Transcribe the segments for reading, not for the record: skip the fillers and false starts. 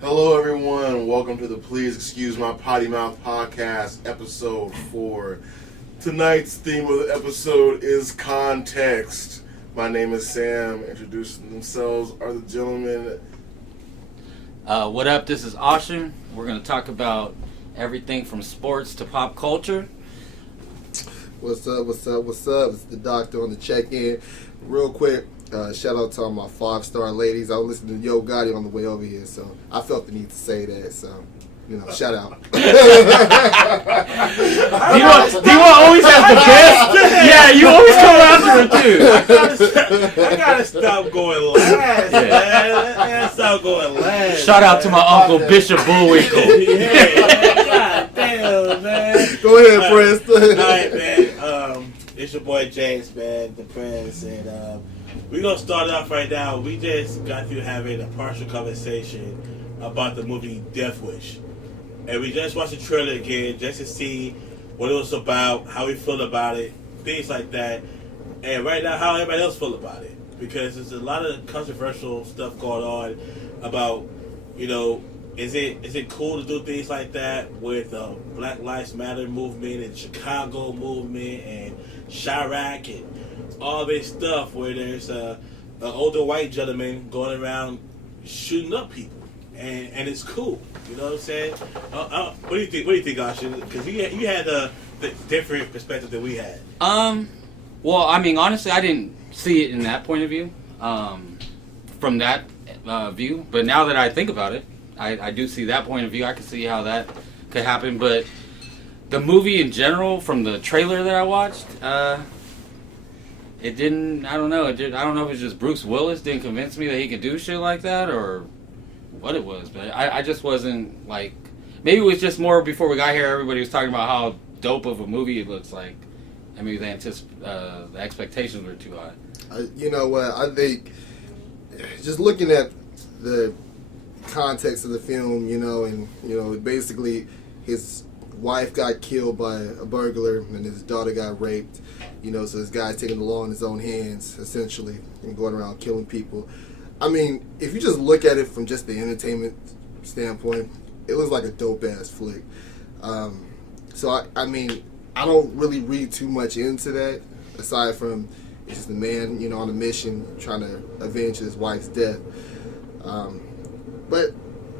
Hello, everyone. Welcome to the Please Excuse My Potty Mouth podcast, episode 4. Tonight's theme of the episode is context. My name is Sam. Introducing themselves are the gentlemen. What up? This is Austin. We're going to talk about everything from sports to pop culture. What's up? It's the doctor on the check-in. Real quick, shout out to all my 5-star ladies. I was listening to Yo Gotti on the way over here, so I felt the need to say that. So, shout out. D1 always has the best. Yeah, you always come after it, too. I gotta stop going last, man. I gotta stop going last. Shout out to my uncle, Bishop Bullwinkle. God damn, man. Go ahead, Prince. Alright, man. It's your boy James, man, the Prince, and we're gonna start off right now. We just got through having a partial conversation about the movie Death Wish. And we just watched the trailer again just to see what it was about, how we feel about it, things like that. And right now, how everybody else feel about it. Because there's a lot of controversial stuff going on about, is it cool to do things like that with the Black Lives Matter movement and Chicago movement and Chirac and all this stuff where there's an older white gentleman going around shooting up people. And it's cool, you know what I'm saying? What do you think? What do you think, Ashin? Because you had a different perspective than we had. Well, I mean, honestly, I didn't see it in that point of view, from that view. But now that I think about it, I do see that point of view. I can see how that could happen. But the movie in general, from the trailer that I watched, it didn't. I don't know. I don't know if it's just Bruce Willis didn't convince me that he could do shit like that, or what it was, but I just wasn't like. Maybe it was just more before we got here. Everybody was talking about how dope of a movie it looks like. I mean, the expectations were too high. You know what? I think just looking at the context of the film, and basically his wife got killed by a burglar and his daughter got raped. So this guy's taking the law in his own hands, essentially, and going around killing people. I mean, if you just look at it from just the entertainment standpoint, it looks like a dope-ass flick. So, I mean, I don't really read too much into that, aside from it's just a man, on a mission trying to avenge his wife's death. But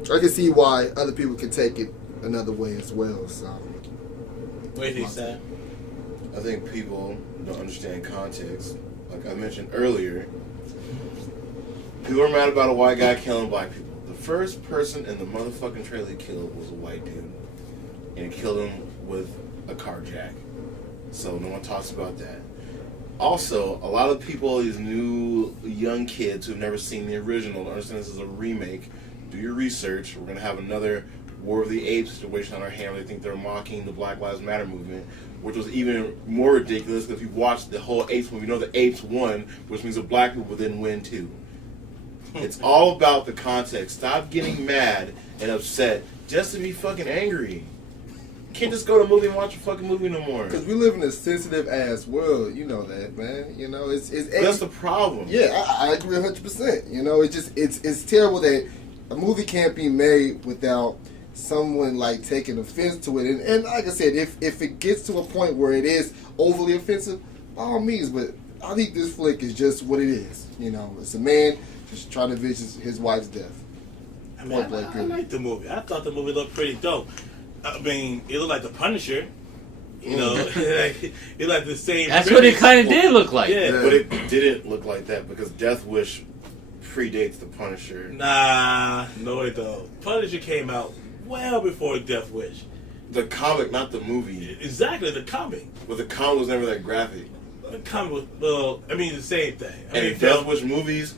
I can see why other people can take it another way as well. So, What do you think, Sam? I think people don't understand context. Like I mentioned earlier, people are mad about a white guy killing black people. The first person in the motherfucking trailer he killed was a white dude. And he killed him with a car jack. So no one talks about that. Also, a lot of people, these new young kids who've never seen the original, understand this is a remake. Do your research. We're going to have another War of the Apes situation on our hands. They think they're mocking the Black Lives Matter movement, which was even more ridiculous because if you watch the whole Apes movie, you know the Apes won, which means the black people didn't win too. It's all about the context. Stop getting mad and upset just to be fucking angry. You can't just go to a movie and watch a fucking movie no more. because we live in a sensitive ass world, you know that, man. That's the problem. Yeah, I agree 100%. It's terrible that a movie can't be made without someone like taking offense to it. And like I said, if it gets to a point where it is overly offensive, by all means. But I think this flick is just what it is. It's a man just trying to avenge his wife's death. I mean, I like the movie. I thought the movie looked pretty dope. I mean, it looked like The Punisher. It like the same. That's what it kind of did look like. Yeah. But it didn't look like that because Death Wish predates the Punisher. Nah, no it don't. Punisher came out well before Death Wish. The comic, not the movie. Exactly, the comic. But the comic was never that graphic. The comic was, the same thing. And Death Wish movies,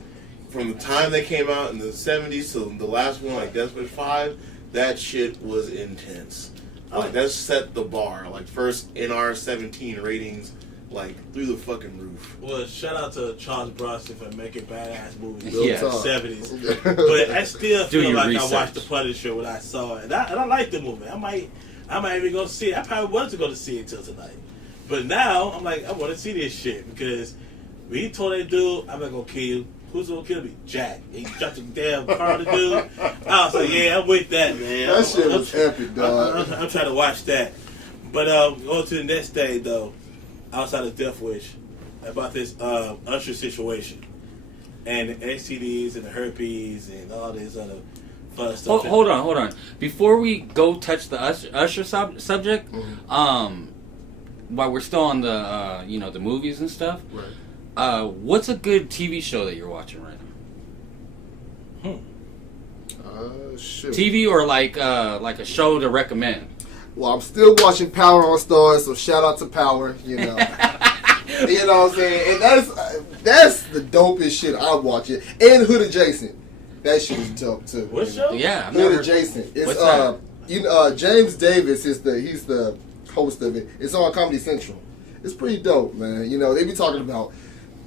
from the time they came out in the 70s to the last one, like Death Wish 5, that shit was intense. Like, that set the bar. Like, first NR-17 ratings, like, through the fucking roof. Well, shout out to Charles Bronson for making badass movies Yeah. in the 70s. But I still feel like research. I watched The Punisher when I saw it. And I like the movie. I might even go see it. I probably wasn't going to see it until tonight. But now, I'm like, I want to see this shit. Because when he told that dude, I'm not going to kill you, who's gonna kill me? Jack. He dropped the damn car to do. I was like, yeah, I'm with that, man. That shit was epic, dog. I'm trying to watch that. But going to the next day though, outside of Death Wish, about this Usher situation and the STDs and the herpes and all this other fun stuff. Hold on. Before we go touch the Usher subject, while we're still on the the movies and stuff, Right. What's a good TV show that you're watching right now? Shit. TV or like a show to recommend? Well, I'm still watching Power on Stars, so shout out to Power. You know. You know what I'm saying? And that's the dopest shit I'm watching. And Hood Adjacent. That shit is dope too. What show? Yeah, I've Hood never. Adjacent. It's What's that? James Davis he's the host of it. It's on Comedy Central. It's pretty dope, man. You know, they be talking about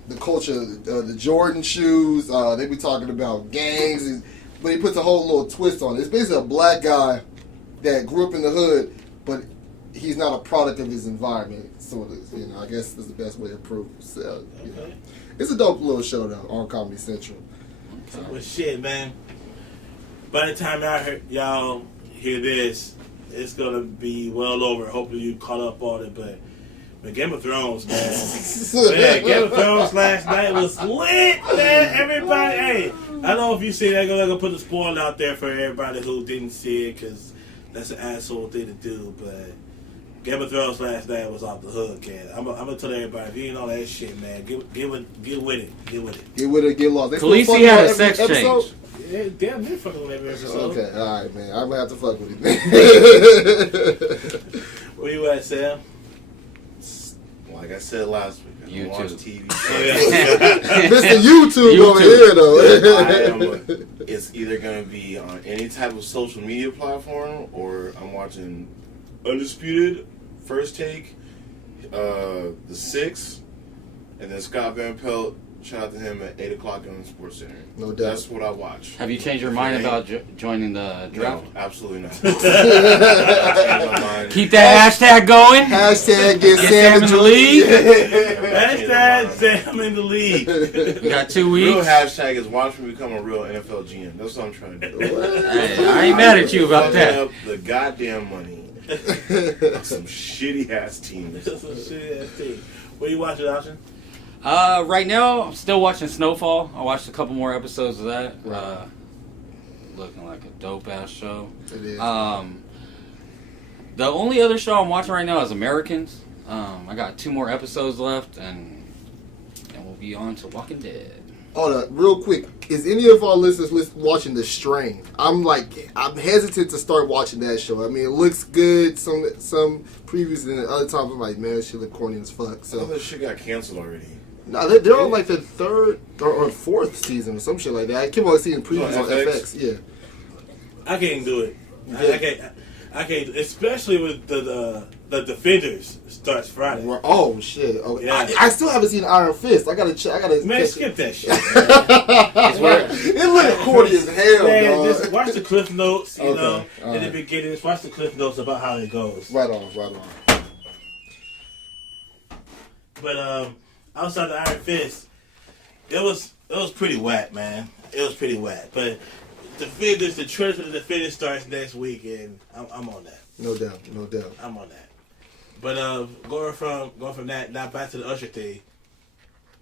the culture, the Jordan shoes. They be talking about gangs, but he puts a whole little twist on it. It's basically a black guy that grew up in the hood, but he's not a product of his environment. Sort of, you know. I guess is the best way to prove it. So, you know. It's a dope little show though on Comedy Central. Well, shit, man. By the time y'all hear this, it's gonna be well over. Hopefully you caught up on it, but Game of Thrones, man. Man, Game of Thrones last night was lit, man. Everybody, hey, I don't know if you see that. I'm gonna put the spoiler out there for everybody who didn't see it, because that's an asshole thing to do. But Game of Thrones last night was off the hook, man. I'm gonna tell everybody, if you ain't know that shit, man, get with it. Get with it. Get with it, get lost. They still Khaleesi fucking had on a every sex episode? change. Yeah, damn near fucking with every episode. Okay, all right, man. I'm gonna have to fuck with it. Where you at, Sam? Like I said last week, I don't watch YouTube. TV. Oh, yeah. Mr. YouTube over here, though. It's either going to be on any type of social media platform, or I'm watching Undisputed, First Take, The Six, and then Scott Van Pelt. Shout out to him at 8 o'clock on the Sports Center. No doubt. That's what I watch. Have you changed your mind about joining the draft? No, absolutely not. Keep that hashtag going. Hashtag get Get Sam in the league. Hashtag Sam in the league. We got 2 weeks. Real hashtag is watch me become a real NFL GM. That's what I'm trying to do. Hey, I ain't mad at you about Fucking that. up the goddamn money. Some shitty ass teams. Some shit ass team. What are you watching, Austin? Right now, I'm still watching Snowfall. I watched a couple more episodes of that. Looking like a dope ass show. It is. The only other show I'm watching right now is Americans. I got 2 more episodes left, and we'll be on to Walking Dead. Hold up, real quick. Is any of our listeners watching The Strain? I'm hesitant to start watching that show. I mean, it looks good. Some previews, and other times I'm like, man, this shit look corny as fuck. So that shit got canceled already. No, they're on like the 3rd or 4th season or some shit like that. I keep on seeing previews on FX. Yeah, I can't do it. I can't, especially with the Defenders starts Friday. Oh shit! Oh, Yeah. I still haven't seen Iron Fist. I gotta check. Man, skip that shit. It look corny as hell, Man, dog. just watch the Cliff Notes, you Okay, know, all in the right. beginning. Just watch the Cliff Notes about how it goes. Right on. But outside the Iron Fist, it was pretty whack, man. It was pretty whack. But the trailer for the Defenders starts next week, and I'm on that. No doubt. I'm on that. But going from that now back to the Usher thing.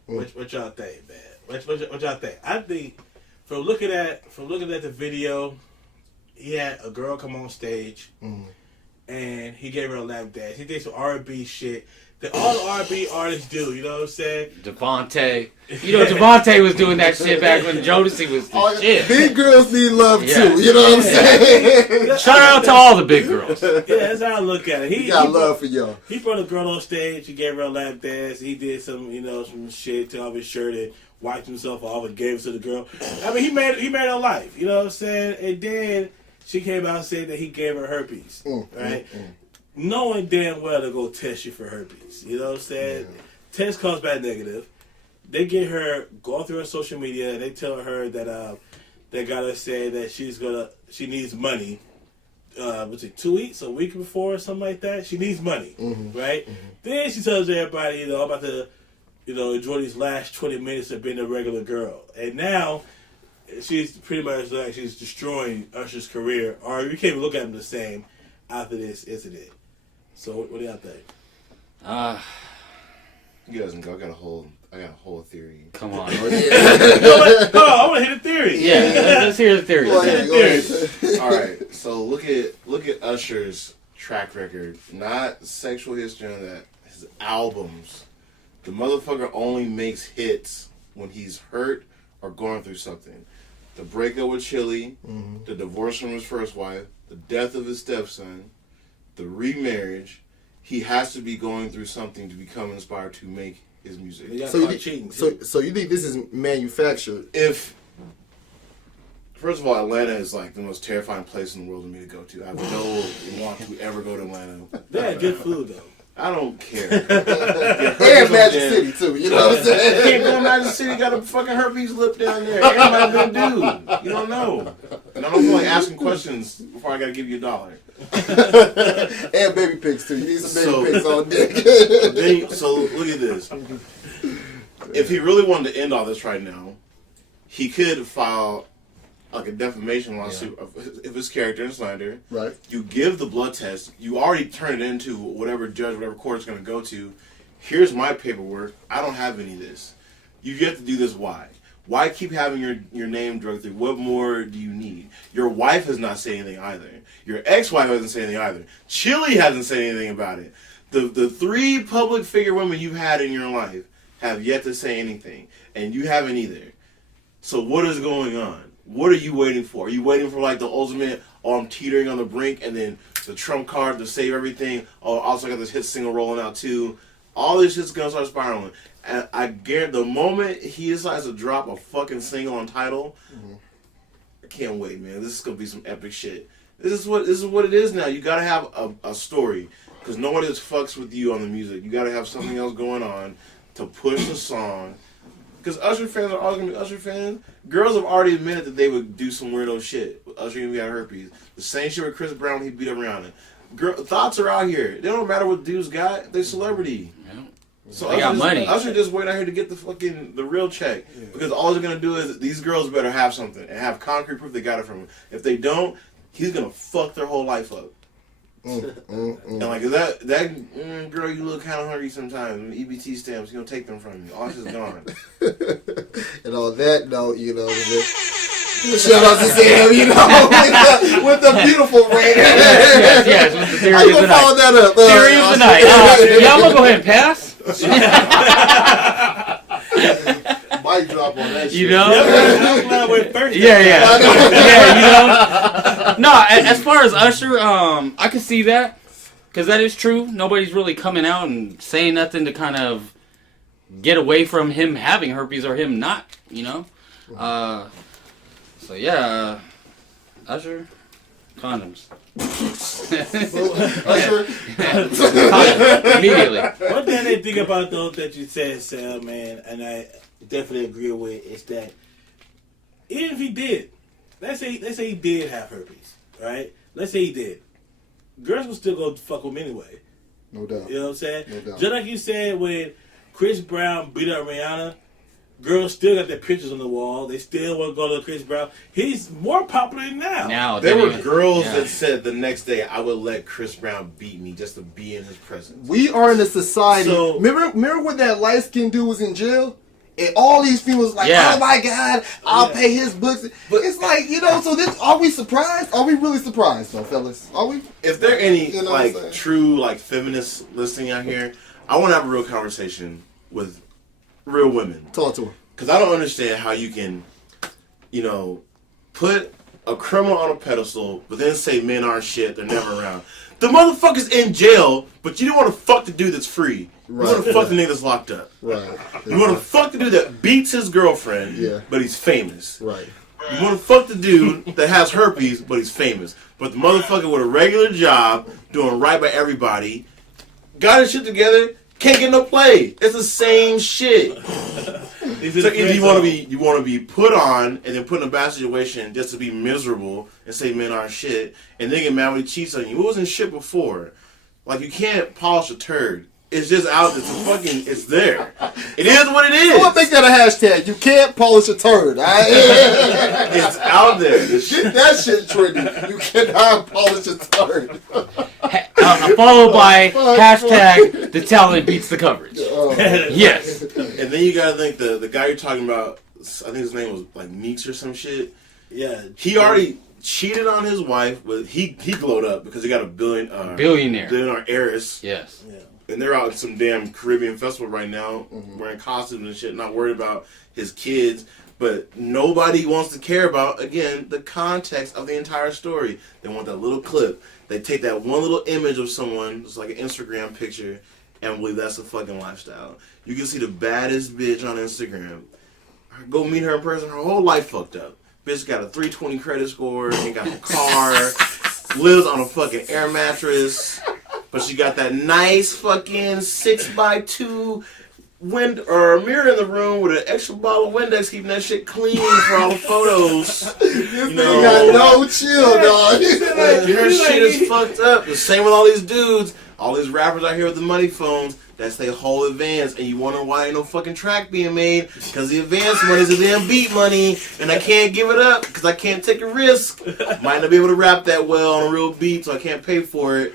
What y'all think, man? What y'all think? I think from looking at the video, he had a girl come on stage, and he gave her a lap dance. He did some R&B shit that all the R&B artists do. You know what I'm saying? Devontae. You know, Devontae was doing that shit back when Jodeci was the shit. Big girls need love Yeah. too. You know what I'm saying? Shout out to all the big girls. Yeah, that's how I look at it. He got love for y'all. He brought a girl on stage. He gave her a lap dance. He did some shit to off his shirt and wiped himself off and gave it to the girl. I mean, he made her life. You know what I'm saying? And then she came out and said that he gave her herpes, right? Knowing damn well to go test you for herpes. You know what I'm saying? Yeah. Test comes back negative. They get her go through her social media. And they tell her that they gotta say that she needs money. Was it 2 weeks, a week before, or something like that? She needs money, right? Then she tells everybody, about the, enjoy these last 20 minutes of being a regular girl. And now, she's pretty much like she's destroying Usher's career. Or you can't even look at him the same after this incident. So, what do y'all think? You guys can go. I got a whole theory. Come on. You know what? Hold on, I want to hear the theory. Yeah, let's hear the theory. Go ahead. All right, so look at Usher's track record, not sexual history on that. His albums, the motherfucker only makes hits when he's hurt or going through something. The breakup with Chili, the divorce from his first wife, the death of his stepson, the remarriage. He has to be going through something to become inspired to make his music. So you think this is manufactured? First of all, Atlanta is like the most terrifying place in the world for me to go to. I have no want to ever go to Atlanta. They had good food though. I don't care. And Magic City too. You know what I'm saying? You can't go to Magic City. Got a fucking herpes lip down there. Everybody been dude. You don't know. And I don't feel like asking questions before I gotta give you $1. And baby pics too. You need some baby pics on dick. So look at this. If he really wanted to end all this right now, he could file like a defamation lawsuit of his character and slander. Right. You give the blood test. You already turn it into whatever judge, whatever court it's going to go to. Here's my paperwork. I don't have any of this. You get to do this. Why? Why keep having your name drugged through? What more do you need? Your wife has not said anything either. Your ex-wife hasn't said anything either. Chili hasn't said anything about it. The 3 public figure women you've had in your life have yet to say anything, and you haven't either. So what is going on? What are you waiting for? Are you waiting for like the ultimate, I'm teetering on the brink, and then the trump card to save everything? Oh, also got this hit single rolling out too. All this shit's gonna start spiraling. And I guarantee the moment he decides to drop a fucking single on Tidal, I can't wait, man. This is gonna be some epic shit. This is what it is now. You gotta have a story, because nobody just fucks with you on the music. You gotta have something else going on to push the song. Because Usher fans are always going to be Usher fans. Girls have already admitted that they would do some weirdo shit. Usher even got herpes. The same shit with Chris Brown when he beat up Rihanna. Thoughts are out here. They don't matter what dudes got. They're celebrity. Yeah. So They got money. Usher just waiting out here to get the real check. Yeah. Because all they're going to do is these girls better have something and have concrete proof they got it from him. If they don't, he's going to fuck their whole life up. And like that girl, you look kind of hungry sometimes. EBT stamps, you gonna take them from you. All this is gone. And on that note, shout out to Sam, with the beautiful rain. Yes, with the theory How you gonna follow that up? Theory of the night. Yeah, I'm gonna go ahead and pass. Mic drop on that shit. You know? I'm glad we're first. Yeah, you know? No, as far as Usher, I can see that. Because that is true. Nobody's really coming out and saying nothing to kind of get away from him having herpes or him not, you know? So, yeah. Usher, condoms. Usher. Condoms, immediately. One thing I think about, though, that you said, Sam, man, and I definitely agree with, is that even if he did, let's say he did have herpes, right? Let's say he did. Girls will still go fuck him anyway. No doubt. You know what I'm saying? No doubt. Just like you said when Chris Brown beat up Rihanna, girls still got their pictures on the wall. They still want to go to Chris Brown. He's more popular now. There were girls that said the next day, I would let Chris Brown beat me just to be in his presence. We are in a society. So, remember when that light-skinned dude was in jail? And all these females like, oh my God, I'll pay his books. But it's like, so this, are we surprised? Are we really surprised though, fellas? Are we? If there are any true feminists listening out here, I want to have a real conversation with real women. Talk to her. Because I don't understand how you can, put a criminal on a pedestal, but then say men aren't shit, they're never around. The motherfucker's in jail, but you don't want to fuck the dude that's free. Right. You want to fuck the nigga that's locked up. Right. You want to fuck the dude that beats his girlfriend, but he's famous. Right. You want to fuck the dude that has herpes, but he's famous. But the motherfucker with a regular job, doing right by everybody, got his shit together, can't get no play. It's the same shit. So either you want to be put on and then put in a bad situation just to be miserable and say men aren't shit, and then get mad when he cheats on you. It wasn't shit before. Like, you can't polish a turd. It's just out. It's there. It is what it is. I want to make that a hashtag. You can't polish a turd. It's out there. Get that shit trendy. You cannot polish a turd. Followed by hashtag the talent beats the coverage. Yes. And then you gotta think the guy you're talking about. I think his name was like Meeks or some shit. Yeah. He already cheated on his wife, but he glowed up because he got a billionaire heiress. Yes. Yeah. And they're out at some damn Caribbean festival right now, wearing costumes and shit, not worried about his kids. But nobody wants to care about, again, the context of the entire story. They want that little clip. They take that one little image of someone, it's like an Instagram picture, and believe that's a fucking lifestyle. You can see the baddest bitch on Instagram. Go meet her in person, her whole life fucked up. Bitch got a 320 credit score, ain't got a car, lives on a fucking air mattress. But she got that nice fucking 6x2 mirror in the room with an extra bottle of Windex, keeping that shit clean for all the photos. This thing got no chill, dog. Her shit is fucked up. The same with all these dudes, all these rappers out here with the money phones. That's their whole advance, and you wonder why ain't no fucking track being made? Because the advance money is the damn beat money, and I can't give it up because I can't take a risk. Might not be able to rap that well on a real beat, so I can't pay for it.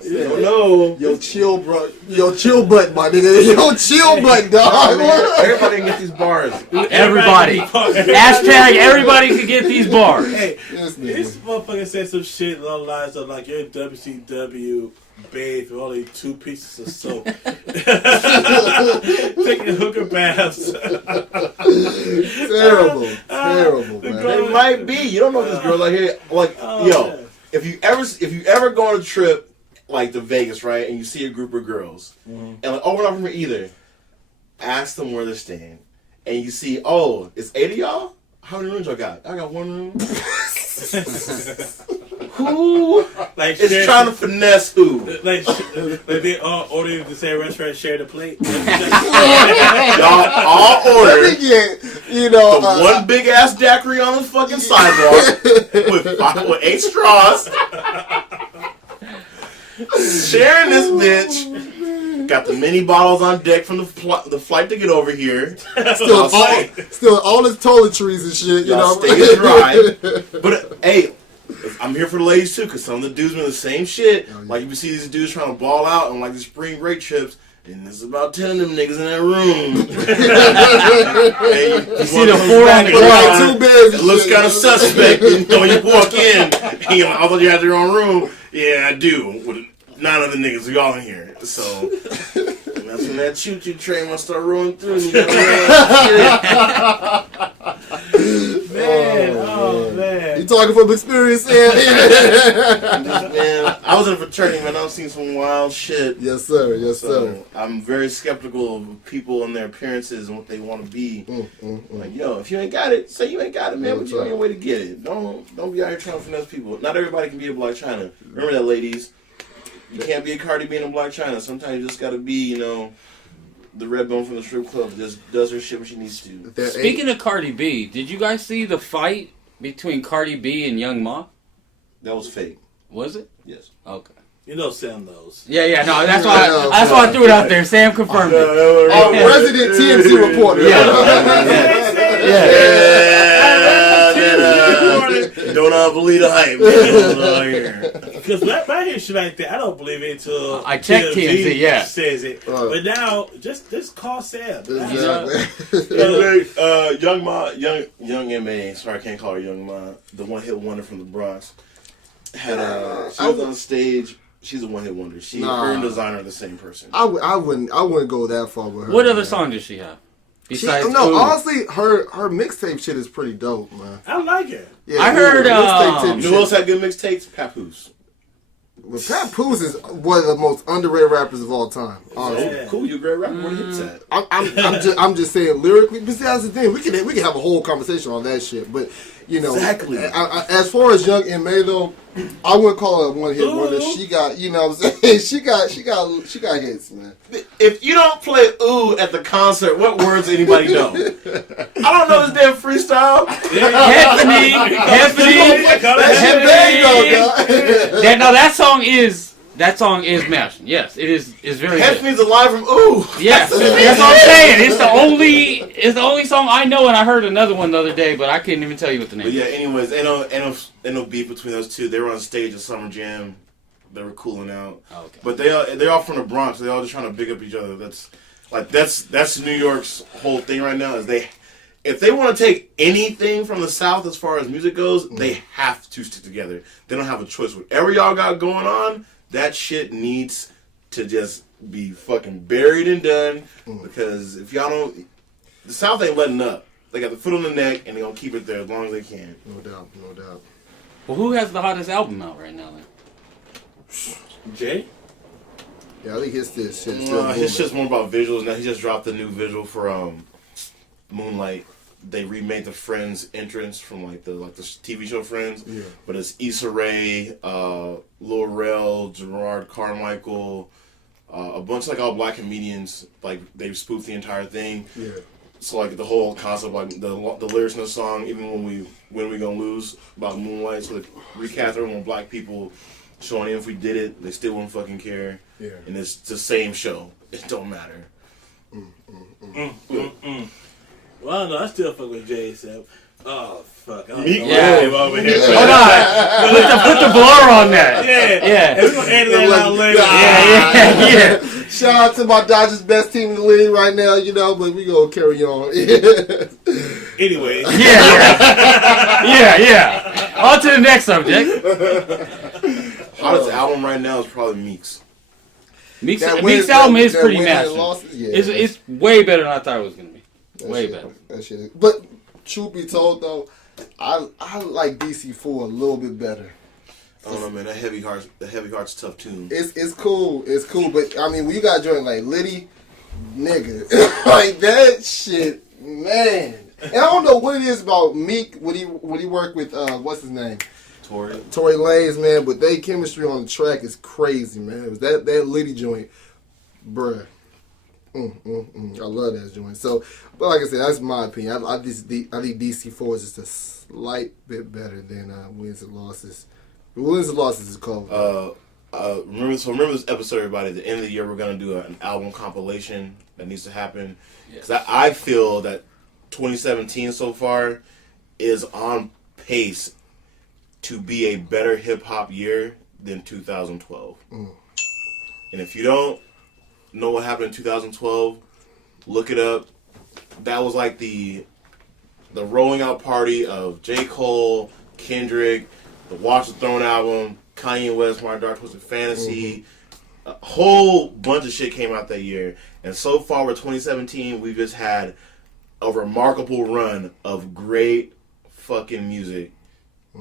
Yeah. No. Yo, chill, bro. Yo, chill butt, my nigga. Yo, chill butt, dog. Everybody can get these bars. Everybody. Hashtag everybody can get these bars. Hey, Yes, this motherfucker said some shit along the lines of like, you're in WCW, bathe with only 2 pieces of soap. Taking hooker baths. Terrible, man. It might be. You don't know if this girl's out here. Like, Yeah. if you ever go on a trip like to Vegas, right, and you see a group of girls, and like, oh, we're not from here either. Ask them where they're staying, and you see, oh, it's 8 of y'all. How many rooms y'all got? I got 1 room. Who Like is trying to finesse who? Like they all ordered at the same restaurant, share the plate. Y'all all ordered You know, the one big ass daiquiri on the fucking sidewalk with 8 straws. Sharing this bitch. Got the mini bottles on deck from the flight to get over here. still all his toiletries and shit. You know, stay dry. But hey, I'm here for the ladies too, because some of the dudes been the same shit. Oh, yeah. Like you see these dudes trying to ball out on like the spring break trips. And there's about 10 of them niggas in that room. You see the 4 on the ground. Two beds. It looks kind of suspect. You know, when you walk in, and you're like, I thought you had your own room. Yeah, I do. With 9 other niggas, we all in here. So that's when that choo-choo train must start rolling through. You know, Man. You talking from experience, man? Man, I was in a fraternity, man. I've seen some wild shit. Yes, sir. Yes, sir. So I'm very skeptical of people and their appearances and what they want to be. Like, yo, if you ain't got it, say you ain't got it, man. But you on your way to get it. Don't be out here trying to finesse people. Not everybody can be a Black China. Remember that, ladies. You can't be a Cardi B in a Black China. Sometimes you just gotta be, you know, the red bone from the strip club that just does her shit when she needs to. Speaking of Cardi B, did you guys see the fight between Cardi B and Young Ma? That was fake. Was it? Yes. Okay. You know Sam knows. Yeah, no, that's why I threw it out there. Sam confirmed it. Resident TMZ reporter. Don't believe the hype, man. Because when I hear shit like that, I don't believe it until I checked TMZ, yeah. says it. But now, just call Sam. Exactly. Young Ma, young M.A., sorry I can't call her Young Ma, the one-hit wonder from the Bronx, had she was on stage. She's a one-hit wonder. Her and designer are the same person. I wouldn't go that far with her. What other song does she have? Besides, honestly, her mixtape shit is pretty dope, man. I like it. Yeah, I heard. You know who else had good mixtapes? Papoose. Well, Papoose is one of the most underrated rappers of all time. Honestly. Yeah. Cool, you're a great rapper. Where the hits at? I'm just saying lyrically, but see, that's the thing. We can have a whole conversation on that shit. But you know, Exactly. As far as Young M.A. though, I wouldn't call her a one hit wonder. She got, you know what I'm saying? She got hits, man. If you don't play ooh at the concert, what words anybody know? I don't know this damn freestyle. Hefty. That shit bang though, dog. Now that song is That song is mashing. Yes, it is. It's very good. Hefty's alive from Ooh. Yes, that's what I'm saying. It's the only song I know, and I heard another one the other day, but I couldn't even tell you what the name. But yeah, anyways, ain't no beef between those two. They were on stage at Summer Jam. They were cooling out. Oh, okay. But they're all from the Bronx. They're all just trying to big up each other. That's New York's whole thing right now. Is if they want to take anything from the South as far as music goes, they have to stick together. They don't have a choice. Whatever y'all got going on, that shit needs to just be fucking buried and done. Because if y'all don't, the South ain't letting up. They got the foot on the neck, and they gonna keep it there as long as they can. No doubt, no doubt. Well, who has the hottest album out right now then? Jay? Yeah, I think his shit's more about visuals now. He just dropped a new visual for Moonlight. They remade the Friends entrance from the TV show Friends. Yeah. But it's Issa Rae, Lil Rel, Gerard Carmichael, a bunch of all black comedians. They've spoofed the entire thing. Yeah. So the whole concept, the lyrics in the song, even when we gonna lose about Moonlight. So they recast everyone with black people, showing if we did it, they still wouldn't fucking care. Yeah. And it's the same show. It don't matter. Well, no, I still fuck with Jay. So, oh fuck, I don't Me? know Yeah. why I'm over here. Hold on. Put the blur on that. Yeah, and we're gonna edit that out later. Yeah. Shout out to my Dodgers, best team in the league right now, but we gonna carry on. Anyway. Yeah. On to the next subject. Hottest album right now is probably Meek's. Meek's album is pretty massive. Yeah, It's way better than I thought it was gonna be. Way better. That shit is. But truth be told, though, I like DC4 a little bit better. I don't know, man. The Heavy Heart's tough tune. It's cool. It's cool. But I mean, when you got a joint like Liddy, nigga, like that shit, man. And I don't know what it is about Meek when he work with what's his name, Tory Lanez, man. But they chemistry on the track is crazy, man. It was that Liddy joint, bruh. I love that joint. So, but like I said, that's my opinion. I think DC4 is just a slight bit better than Wins and Losses. Wins and Losses is called. Remember this episode, everybody. At the end of the year, we're gonna do an album compilation that needs to happen. Because I feel that 2017 so far is on pace to be a better hip hop year than 2012. And if you don't know what happened in 2012, look it up. That was like the rolling out party of J. Cole, Kendrick, the Watch the Throne album, Kanye West, My Dark Twisted Fantasy. A whole bunch of shit came out that year. And so far with 2017, we've just had a remarkable run of great fucking music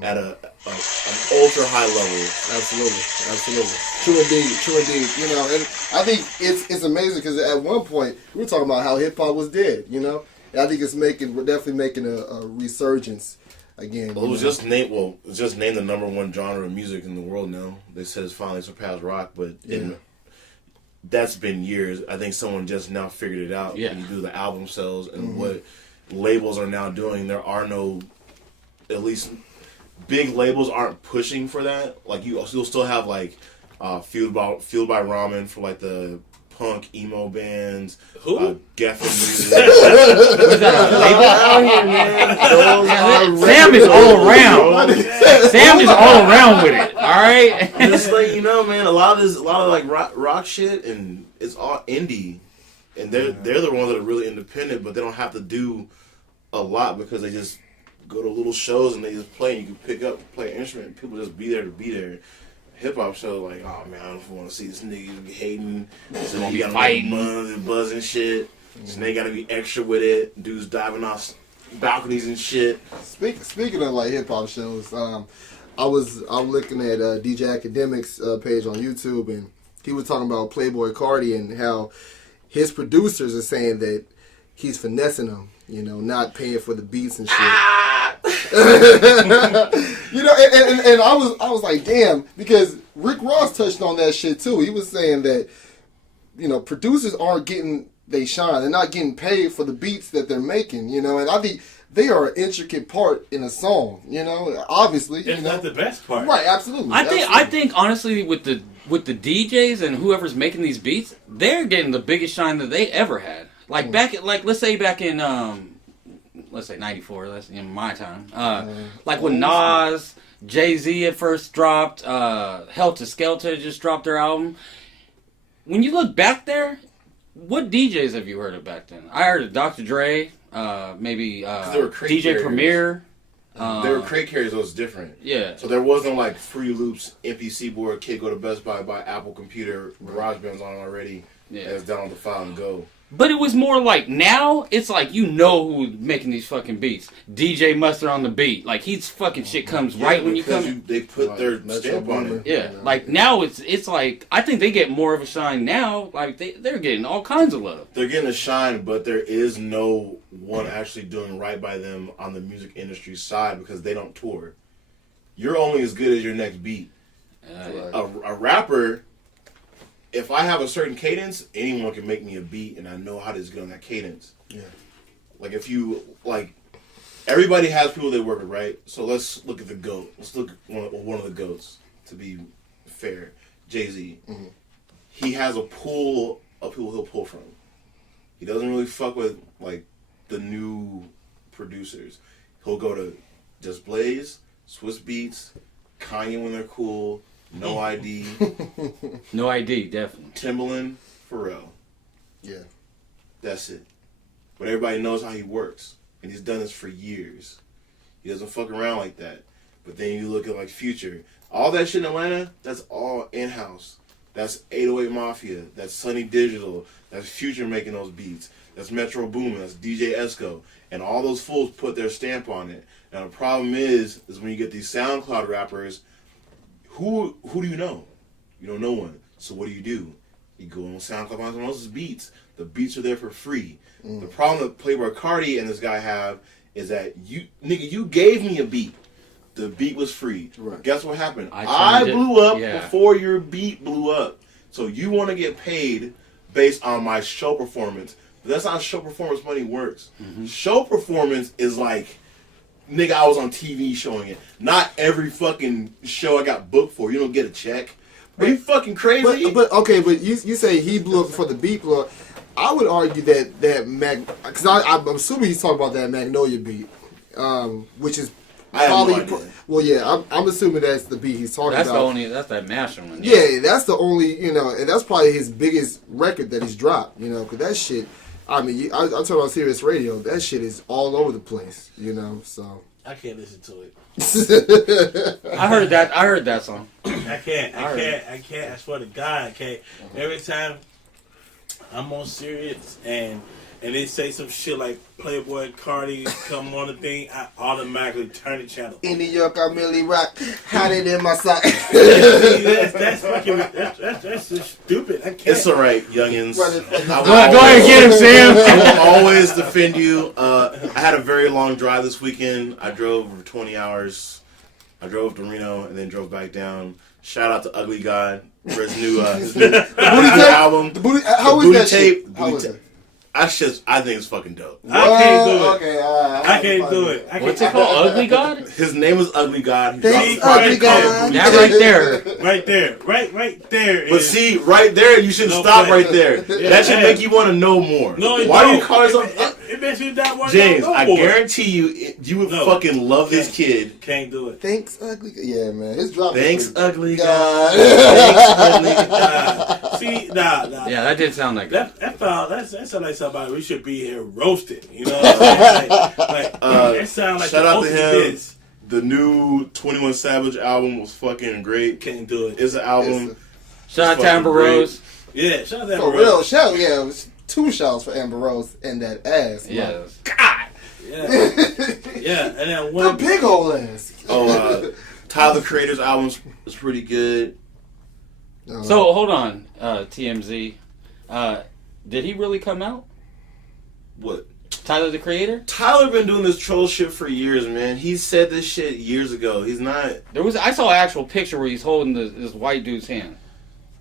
at an ultra high level. Absolutely. True indeed. And I think it's amazing because at one point we were talking about how hip hop was dead. And I think we're definitely making a resurgence again. Well, it's just named the number one genre of music in the world now. They said it's finally surpassed rock, but that's been years. I think someone just now figured it out. Yeah. When you do the album sales and what labels are now doing, there are no, at least big labels aren't pushing for that. You'll still have Fueled by Ramen for the punk emo bands. Who? Geffen music. What's that, a label out here, man? Sam is all around. Sam is all around with it. All right. Just man, a lot of rock shit, and it's all indie, and they're the ones that are really independent, but they don't have to do a lot because they just go to little shows and they just play. And you can pick up, play an instrument, and people just be there to be there. Hip hop show, oh man, I don't want to see this nigga hating. So they got fighting, buzzing shit. So they got to be extra with it. Dudes diving off balconies and shit. Speaking of hip hop shows, I was looking at DJ Academic's page on YouTube, and he was talking about Playboy Carti and how his producers are saying that he's finessing them, not paying for the beats and shit. And I was like, damn, because Rick Ross touched on that shit too. He was saying that, producers aren't getting they shine. They're not getting paid for the beats that they're making, and I think they are an intricate part in a song. You know, obviously, It's not the best part. right? Absolutely. I think honestly with the DJs and whoever's making these beats, they're getting the biggest shine that they ever had. Like let's say back in let's say 94, that's in my time. Like when Nas, Jay-Z at first dropped, Helter Skelter just dropped their album. When you look back there, what DJs have you heard of back then? I heard of Dr. Dre, maybe they were crate DJ carriers. Premier. They were crate carriers, so it was different. Yeah. So there wasn't like Free Loops, MPC board, kid go to Best Buy, buy Apple computer, GarageBand's on already, Yeah. and it's download the file and go. But it was more like, now, it's like, you know who's making these fucking beats. DJ Mustard on the beat. Like, he's fucking shit comes right when you because come. they put Right, their Metro stamp on Boomin. it. Yeah, like, now it's like, I think they get more of a shine now. Like, they're getting all kinds of love. They're getting a shine, but there is no one actually doing right by them on the music industry side because they don't tour. You're only as good as your next beat. A rapper, if I have a certain cadence, anyone can make me a beat, and I know how to just get on that cadence. Yeah. Like if you like, everybody has people they work with, right? So let's look at the GOAT. Let's look at one of the GOATs. To be fair, Jay-Z. Mm-hmm. He has a pool of people he'll pull from. He doesn't really fuck with like the new producers. He'll go to Just Blaze, Swiss Beats, Kanye when they're cool, No ID, No ID, definitely. Timbaland, Pharrell. Yeah. That's it. But everybody knows how he works. And he's done this for years. He doesn't fuck around like that. But then you look at like Future. All that shit in Atlanta, that's all in-house. That's 808 Mafia. That's Sunny Digital. That's Future making those beats. That's Metro Boomin. That's DJ Esco. And all those fools put their stamp on it. Now the problem is when you get these SoundCloud rappers, who do you know? You don't know one. So what do? You go on SoundCloud, find someone else's beats. The beats are there for free. The problem that Playboy Cardi and this guy have is that you gave me a beat. The beat was free. Right. Guess what happened? I I blew up yeah. before your beat blew up. So you want to get paid based on my show performance. But that's not how show performance money works. Mm-hmm. Show performance is like, nigga, I was on TV showing it. Not every fucking show I got booked for. You don't get a check. Are you fucking crazy? But you say he blew up before the beat blew up. I would argue that because I'm assuming he's talking about that Magnolia beat, which is I have probably no idea. well, yeah. I'm assuming that's the beat he's talking That's about. that's that masher one. Yeah, that's the only, and that's probably his biggest record that he's dropped, because that shit, I mean, I talk about Sirius Radio, that shit is all over the place, so. I can't listen to it. I heard that song. I can't. I swear to God, I can't. Every time I'm on Sirius and they say some shit like Playboy Cardi come on the thing, I automatically turn the channel. In New York, I merely rock, had it in my sock. that's fucking, that's just stupid. I can't. It's alright, youngins. Go ahead and get him, Sam. I will always defend you. I had a very long drive this weekend. I drove over 20 hours. I drove to Reno and then drove back down. Shout out to Ugly God for his new album. How was that Tape. shit? How was it? I think it's fucking dope. I can't do it. Okay, I can't do it. What's it called? Ugly God? His name is Ugly God. He Thanks, dropped a Ugly project God. called That right there. Right there. Right there. But see, right there, you shouldn't No stop play. right there. That should make you want to know more. No, it Why do don't. you call yourself It makes you not want James? to know I more. guarantee you would No. fucking love this Can't. kid. Can't do it. Thanks, Ugly God. Yeah, man. His drop. Thanks, Ugly God. God. Thanks, Ugly God. See, nah. Yeah, that did sound like that. That sounds like somebody we should be here roasted. You know what I'm saying? That sounds like shout the out to hostess him. is. The new 21 Savage album was fucking great. Can't do it. It's an album. Shout out to fucking Amber great. Rose. Yeah, shout out to For Amber real, Rose. shout, yeah, it was 2 shouts for Amber Rose and that ass. Yes. God. Yeah, and then The one. big old ass. Tyler the Creator's album is pretty good. So hold on, TMZ. Did he really come out? What? Tyler the Creator? Tyler been doing this troll shit for years, man. He said this shit years ago. He's not. I saw an actual picture where he's holding this white dude's hand.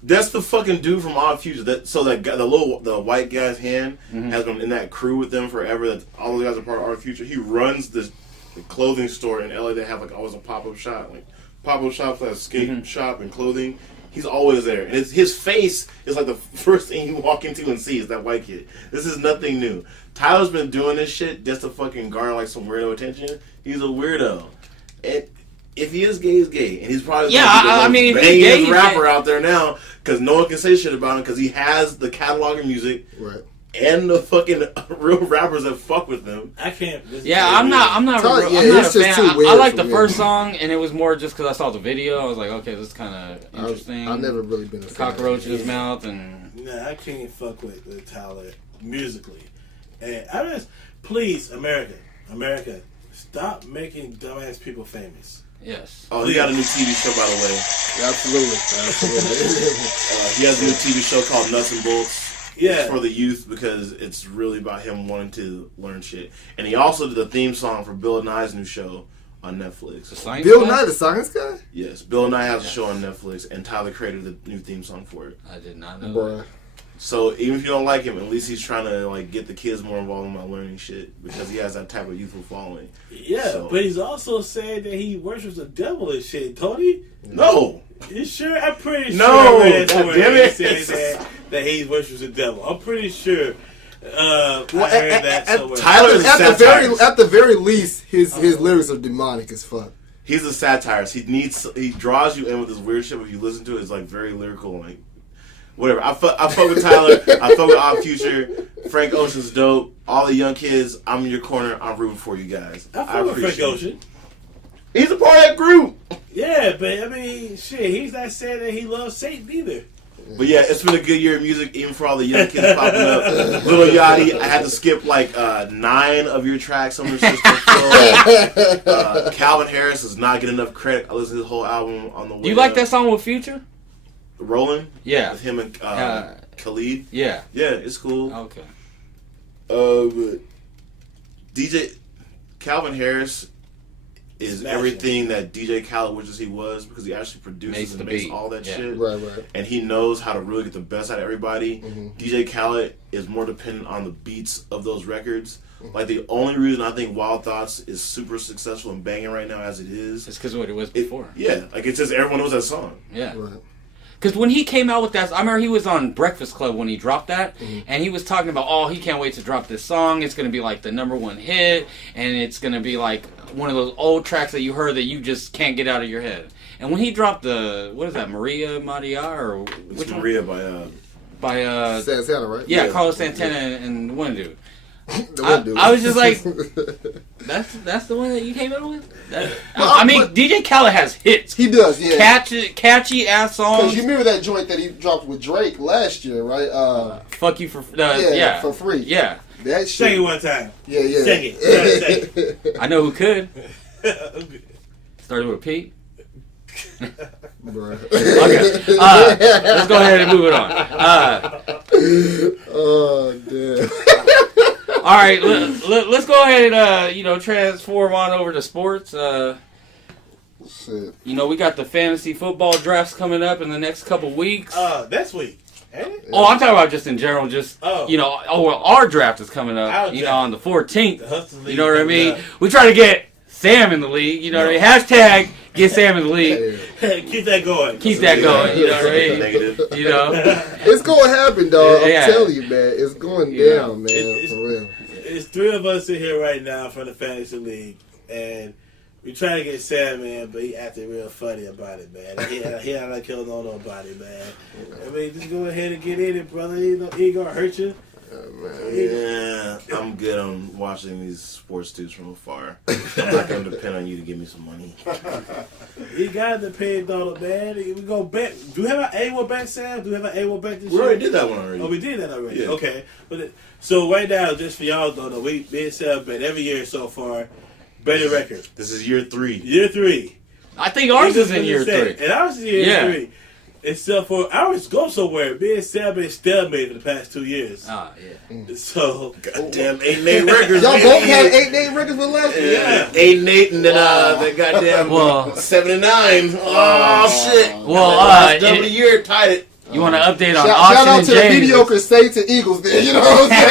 That's the fucking dude from Odd Future. That guy, the white guy's hand has been in that crew with them forever. That all the guys are part of Odd Future. He runs the clothing store in LA. They have like always a pop-up shop, like pop-up shops, like a skate shop and clothing. He's always there, and his face is like the first thing you walk into and see is that white kid. This is nothing new. Tyler's been doing this shit just to fucking garner like some weirdo attention. He's a weirdo, and if he is gay, he's gay, and he's probably if he's gay, rapper out there now because no one can say shit about him because he has the catalog of music, right? And the fucking real rappers that fuck with him. I can't. I'm not a fan. I like the first song, and it was more just because I saw the video. I was like, okay, this is kind of interesting. I've never really been a fan. Cockroach in his mouth, and nah, I can't fuck with Tyler musically. And I just, please, America, stop making dumbass people famous. Yes. Oh, he got a new TV show, by the way. Absolutely. He has a new TV show called Nuts and Bolts. Yeah. It's for the youth because it's really about him wanting to learn shit. And he also did the theme song for Bill Nye's new show on Netflix. Bill Nye, the science guy? Yes. Bill Nye has a show on Netflix, and Tyler created the new theme song for it. I did not know that. So even if you don't like him, at least he's trying to like get the kids more involved in my learning shit because he has that type of youthful following. Yeah, but he's also saying that he worships the devil and shit, Tony. No. You sure? I'm pretty sure. No, I read God somewhere damn it. that he worships the devil. I'm pretty sure. I heard that somewhere. Tyler is at the very least, his lyrics are demonic as fuck. He's a satirist. He draws you in with his weird shit. If you listen to it, it's like very lyrical, like whatever. I fuck with Tyler. I fuck with Odd Future. Frank Ocean's dope. All the young kids, I'm in your corner. I'm rooting for you guys. I fuck with Frank Ocean. He's a part of that group. Yeah, but I mean, shit, he's not saying that he loves Satan either. But yeah, it's been a good year of music, even for all the young kids popping up. Little Yachty, I had to skip like 9 of your tracks on the system. Calvin Harris does not get enough credit. I listened to his whole album on the way. Do you like that song with Future? Rolling? Yeah. With him and Khalid? Yeah. Yeah, it's cool. Okay. But DJ Calvin Harris is everything that DJ Khaled wishes he was because he actually produces and makes all that shit. Right. And he knows how to really get the best out of everybody. Mm-hmm. DJ Khaled is more dependent on the beats of those records. Like the only reason I think Wild Thoughts is super successful and banging right now as it is. It's because of what it was before. Yeah, like it's just everyone knows that song. Yeah. Right. Because when he came out with that, I remember he was on Breakfast Club when he dropped that, and he was talking about, he can't wait to drop this song. It's going to be like the #1 hit, and it's going to be like one of those old tracks that you heard that you just can't get out of your head. And when he dropped what is that, Maria or which Maria by Santana, right? Yeah, Carlos Santana and one dude. The one dude. I was just like, that's the one that you came up with? I mean, DJ Khaled has hits. He does, yeah. Catchy ass songs. Because you remember that joint that he dropped with Drake last year, right? Fuck You for for free. Yeah. That shit. Sing it one time. Yeah. Sing it. I know who could. Started with Pete. Bruh. Okay. Let's go ahead and move it on. Oh, damn. All right, let's go ahead and transform on over to sports. Shit. We got the fantasy football drafts coming up in the next couple weeks. Next week. Ain't it? Oh, I'm talking about just in general. Our draft is coming up. On the 14th. You know what I mean? We try to get Sam in the league. You know what I mean? Hashtag get Sam in the league. Keep that going. Keep that going. You know what I mean? Negative. It's going to happen, dog. I'm telling you, man. It's going down, man. For real. It's 3 of us in here right now from the fantasy league, and we try to get Sam in, but he acted real funny about it, man. He had like killed on nobody, man. I mean, just go ahead and get in it, brother. He ain't gonna hurt you. Yeah, I'm good on watching these sports dudes from afar. I'm not going to depend on you to give me some money. You got to depend on it, man. We go bet. Do we have an annual bet, Sam? Do we have an annual bet this year? We already did that one already. Oh, we did that already? Yeah. Okay. So right now, just for y'all don't know, me and Sam bet every year so far, betting record. This is year 3. Year 3. I think ours is in year 3. And ours is in year 3. Except for ours go somewhere. Me and Sam been stalemate for the past 2 years. Ah, yeah. So goddamn 8-8 records. Y'all both had 8-8 records with last year. Yeah. 8-8 and then that goddamn 7-9. Oh shit. Well, last double year tied it. You want to update on Shout Austin out and to the James? mediocre Saints and Eagles there, you know what I'm saying?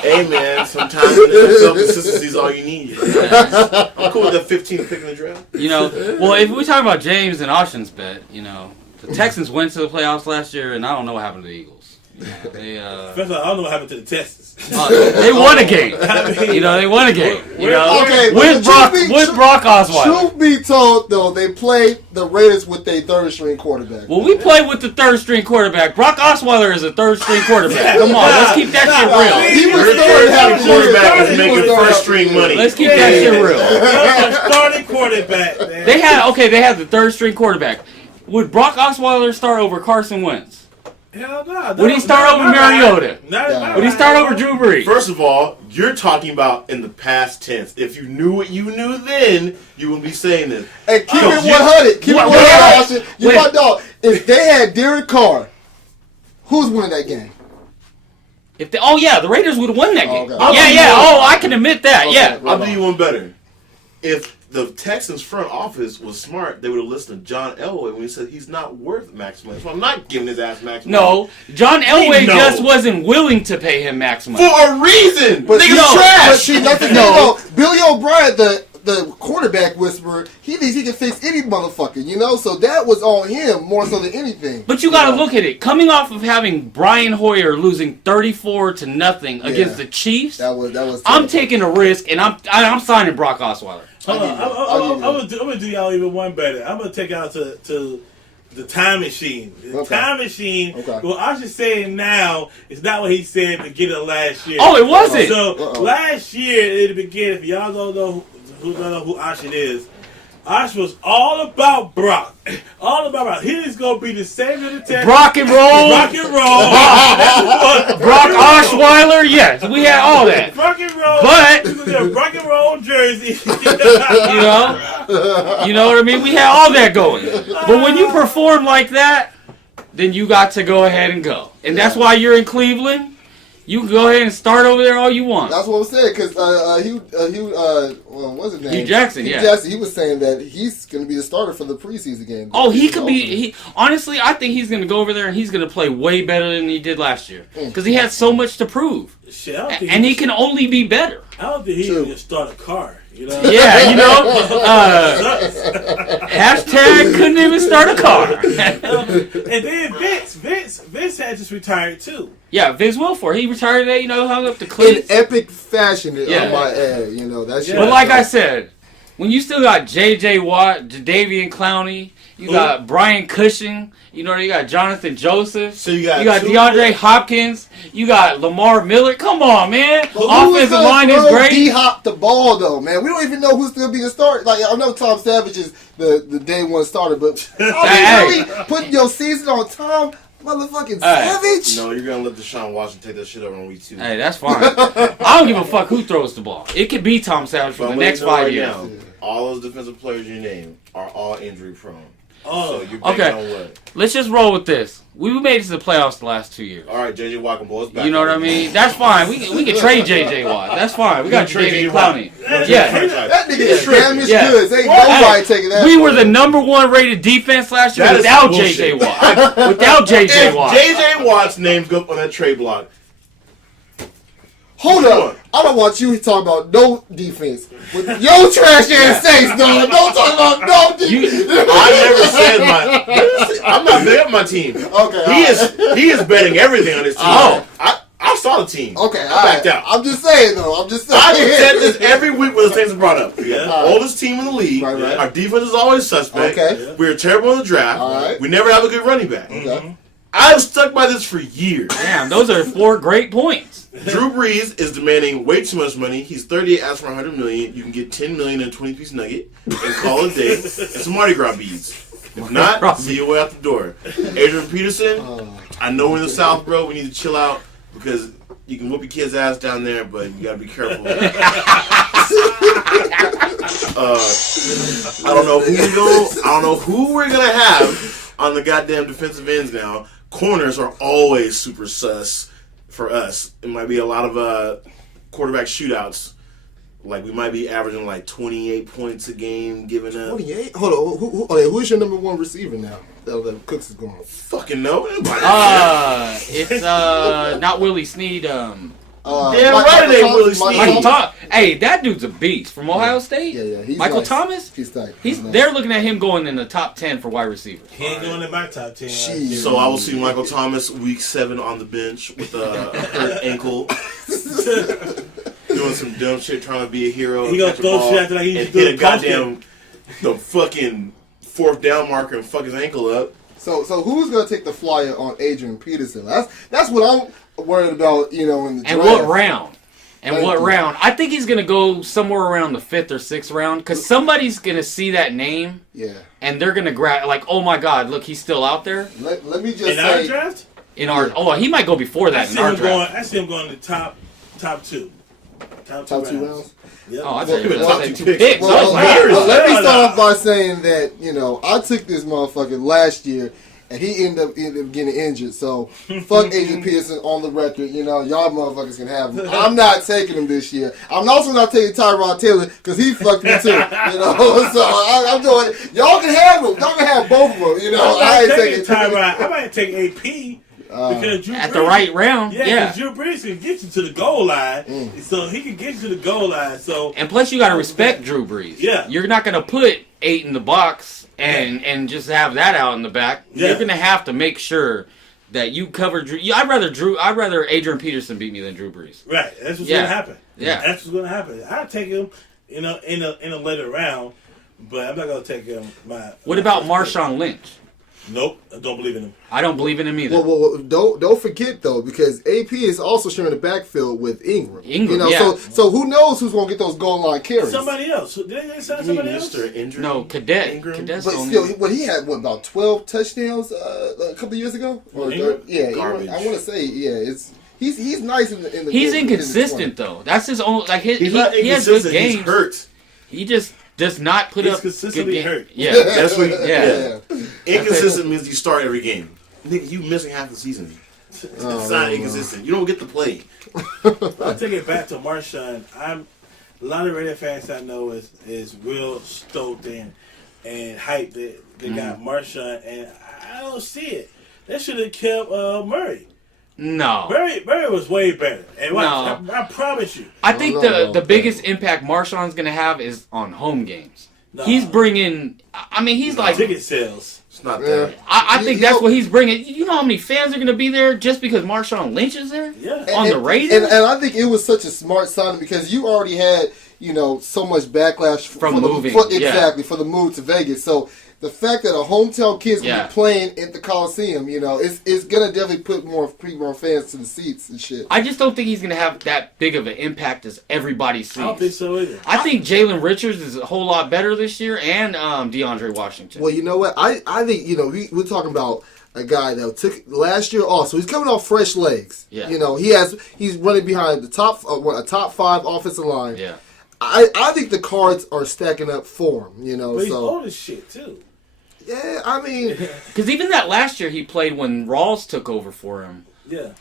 Hey man, sometimes self-consistency is all you need. I'm cool with that 15th pick in the draft. You know, well, if we talk about James and Austin's bet, you know, the Texans went to the playoffs last year, and I don't know what happened to the Eagles. You know, they First of all, I don't know what happened to the Texans. they won a game. You know, they won a game. You know, Okay, with Brock Osweiler. Truth be told, though, they played the Raiders with their third-string quarterback. Well, we played with the third-string quarterback. Brock Osweiler is a third-string quarterback. Come on, let's keep that shit real. He was Your starting half the quarterback year. is He making was first-string money. Let's keep that shit real. Starting quarterback, man. They had the third-string quarterback. Would Brock Osweiler start over Carson Wentz? Hell no. Would he start over Mariota? Would he start over Drew Brees? First of all, you're talking about in the past tense. If you knew what you knew then, you wouldn't be saying this. Hey, keep No, it you- 100. Keep it Wait, 100, Austin. You wait. my dog. If they had Derek Carr, who's winning that game? If they, the Raiders would have won that game. Okay. Yeah. Oh, I can admit that. Okay. Yeah. I'll do you one better. If the Texans front office was smart, they would have listened to John Elway when he said he's not worth max money. So I'm not giving his ass max money. No, John Elway No. just wasn't willing to pay him max money. For a reason! But Nigga's But trash! see, that's the thing, though. Billy O'Brien, the quarterback whisperer, he thinks he can fix any motherfucker, you know? So that was on him more so than anything. But you got to look at it. Coming off of having Brian Hoyer losing 34-0 against the Chiefs, That was. I'm taking a risk and I'm signing Brock Osweiler. Hold on. I'm gonna do y'all even one better. I'm gonna take y'all to the time machine. The time machine. Okay. What Usher's saying now is not what he said at the beginning of last year. Oh, it wasn't. So last year in the beginning, if y'all don't know who Usher is, Usher was all about Brock. All about Brock. He was gonna be the savior of the Texans. Rock and roll. Rock and roll. Brock Osweiler, yes, we had all that. Rock and roll. But- He was gonna get a rock and roll jersey. You know what I mean? We had all that going. But when you perform like that, then you got to go ahead and go. And that's why you're in Cleveland. You can go ahead and start over there all you want. That's what I'm saying, because what's his name? Hugh Jackson, Hugh yeah. Jackson, he was saying that he's going to be the starter for the preseason game. Oh, he could be. Honestly, I think he's going to go over there and he's going to play way better than he did last year because he had so much to prove, Shit, I don't think and he can only be better. I don't think he can just start a car. You know? Yeah, you know. Hashtag couldn't even start a car. And then Vince had just retired too. Yeah, Vince Wilfork, he retired today. You know, hung up the In cleats. epic fashion, Yeah. on my ad, you know. That shit. But like I said, when you still got J.J. Watt, Jadeveon Clowney, you got Brian Cushing, you know, you got Jonathan Joseph, So you got two- DeAndre Hopkins, you got Lamar Miller. Come on, man. But who was Offensive gonna line is throw great. D-Hop the ball, though, man. We don't even know who's still being the starter. Like, I know Tom Savage is the day one starter, but Hey. really putting your season on Tom motherfucking Savage? No, you're going to let Deshaun Watson take that shit over on week 2. Hey, that's fine. I don't give a fuck who throws the ball. It could be Tom Savage for But the I'm next letting you know 5 right years. now, all those defensive players you name are all injury prone. Oh, So you're banking okay. on what? Let's just roll with this. We made it to the playoffs the last 2 years. All right, J.J. Watt can blow us back. You know what I mean? That's fine. We can trade J.J. Watt. That's fine. We got trade Jadeveon J.J. Watt. Clowney. That Yeah. That nigga is damn as Yeah. good. Ain't Hey, nobody taking that. We were the number 1 rated defense last year That is without bullshit. J.J. Watt. Without J.J. If Watt. J.J. Watt's name's up on that trade block, Hold up. I don't want you to talk about no defense. With your trash ass Saints, dog. Don't talk about no defense. I never said my. I'm not betting on my team. Okay, He is betting everything on his team. Oh. I saw the team. Okay, I backed out. I'm just saying, though. I'm just saying. I've said this every week when the Saints are brought up. We got the All right. oldest team in the league. Right, right. Our defense is always suspect. Okay. We're terrible in the draft. All right. We never have a good running back. Okay. I've stuck by this for years. Damn, those are 4 great points. Drew Brees is demanding way too much money. He's 38, asking for $100 million. You can get $10 million in a 20-piece nugget and call it a day. And some Mardi Gras beads. If not, see you way out the door. Adrian Peterson, I know we're in the South, bro. We need to chill out because you can whoop your kid's ass down there, but you gotta be careful. I don't know who we're gonna have on the goddamn defensive ends now. Corners are always super sus for us. It might be a lot of quarterback shootouts. Like, we might be averaging like 28 points a game, giving up. 28? Hold on. Who's your number one receiver now? That Cooks is going. Fucking no. It's not Willie Snead. Damn right it ain't Willie Snead. Michael Thomas. Hey, that dude's a beast from Ohio State. Yeah. He's Michael nice. Thomas. He's nice. They're looking at him going in the top 10 for wide receivers. He ain't going in my top 10. So I will see Michael Thomas week 7 on the bench with a hurt ankle. Doing some dumb shit, trying to be a hero. He gonna throw shit after like he and used to do hit a goddamn the fucking 4th down marker and fuck his ankle up. So who's gonna take the flyer on Adrian Peterson? That's what I'm worried about. In the draft. And what round? Thank you. Round? I think he's gonna go somewhere around the 5th or 6th round because somebody's gonna see that name. Yeah. And they're gonna grab like, oh my God, look, he's still out there. Let me just in say. our draft. He might go before that in our draft. I see him going to top 2. Top 2 rounds. Yep. Oh, I thought you were Well, saying 2 picks. picks. Well, Oh, let me start off by saying that I took this motherfucker last year, and he ended up getting injured. So fuck Adrian Peterson on the record. Y'all motherfuckers can have him. I'm not taking him this year. I'm also not taking Tyrod Taylor because he fucked me too. So I'm doing. Y'all can have him. Y'all can have both of them. I ain't taking Tyrod. I might take AP. Because Drew at Brees, the right round, because Drew Brees can get you to the goal line, so he can get you to the goal line. So and plus you got to respect Drew Brees. Yeah, you're not going to put 8 in the box and just have that out in the back. Yeah. You're going to have to make sure that you cover Drew. I'd rather Adrian Peterson beat me than Drew Brees. Right, that's what's going to happen. Yeah, that's what's going to happen. I'll take him, in a later round, but I'm not going to take him. What about Marshawn Lynch? Nope, I don't believe in him. I don't believe in him either. Well, don't forget though, because AP is also sharing the backfield with Ingram. So who knows who's gonna get those goal line carries? Somebody else. Did they sign somebody else? No, Cadet. Ingram? Cadet's But still, he had about 12 touchdowns a couple of years ago. Garbage. I want to say he's nice in the. He's inconsistent though. That's his own. Like he has good games. He's hurt. He just does not put up consistently good hurt. Yeah, That's what. yeah. Inconsistent means you start every game. Nigga, you missing half the season. It's not inconsistent. You don't get to play. I'll take it back to Marshawn. A lot of Raider fans I know is real stoked and hyped that they got Marshawn, and I don't see it. They should have kept Murray. No. Murray was way better. And No. I promise you. I think the biggest impact Marshawn's going to have is on home games. No. He's bringing... I mean, he's like... Ticket sales. It's not that. I think that's what he's bringing. You know how many fans are going to be there just because Marshawn Lynch is there? Yeah. On the Raiders? And I think it was such a smart signing because you already had, so much backlash from moving. Exactly, for the move to Vegas. So... the fact that a hometown kid's going to be playing at the Coliseum, it's going to definitely put more fans to the seats and shit. I just don't think he's going to have that big of an impact as everybody sees. I don't think so either. I think Jalen Richards is a whole lot better this year, and DeAndre Washington. Well, you know what? I think, we're talking about a guy that took last year off, so he's coming off fresh legs. Yeah. He's running behind a top 5 offensive line. Yeah. I think the cards are stacking up for him, But he's old as shit, too. Yeah, I mean... because even that last year he played when Rawls took over for him,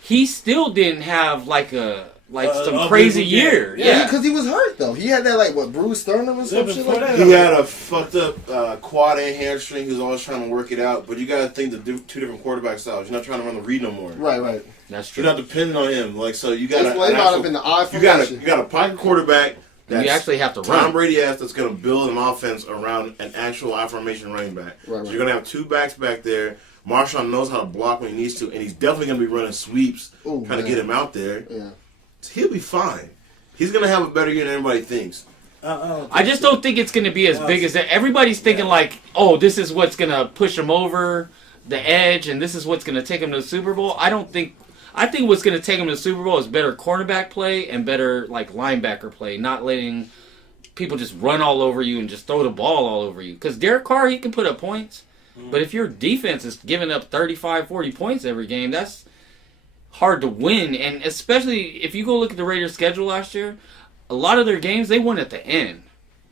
he still didn't have some crazy year. Yeah, because he was hurt, though. He had that, Bruce Sternum or some shit like that? He had a fucked up quad and hamstring. He was always trying to work it out. But you got to think the 2 different quarterback styles. You're not trying to run the read no more. Right. That's true. You're not depending on him. So you got to... might have been the eye you got a pocket quarterback... you actually have to Tom run. Brady ass that's going to build an offense around an actual I-formation running back. Right. So you're going to have 2 backs back there. Marshawn knows how to block when he needs to, and he's definitely going to be running sweeps, trying to get him out there. Yeah. He'll be fine. He's going to have a better year than everybody thinks. I just don't think it's going to be as big as that. Everybody's thinking this is what's going to push him over the edge, and this is what's going to take him to the Super Bowl. I think what's going to take him to the Super Bowl is better cornerback play and better linebacker play, not letting people just run all over you and just throw the ball all over you. Because Derek Carr, he can put up points, but if your defense is giving up 35, 40 points every game, that's hard to win. And especially if you go look at the Raiders' schedule last year, a lot of their games, they won at the end.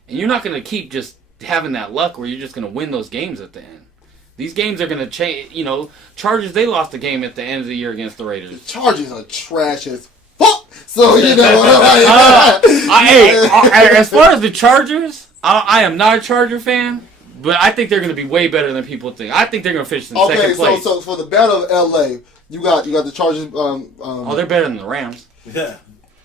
And you're not going to keep just having that luck where you're just going to win those games at the end. These games are going to change. Chargers, they lost the game at the end of the year against the Raiders. The Chargers are trash as fuck. So you know, As far as the Chargers, I am not a Charger fan, but I think they're going to be way better than people think. I think they're going to finish in second place. So for the Battle of LA, you got the Chargers. They're better than the Rams. Yeah.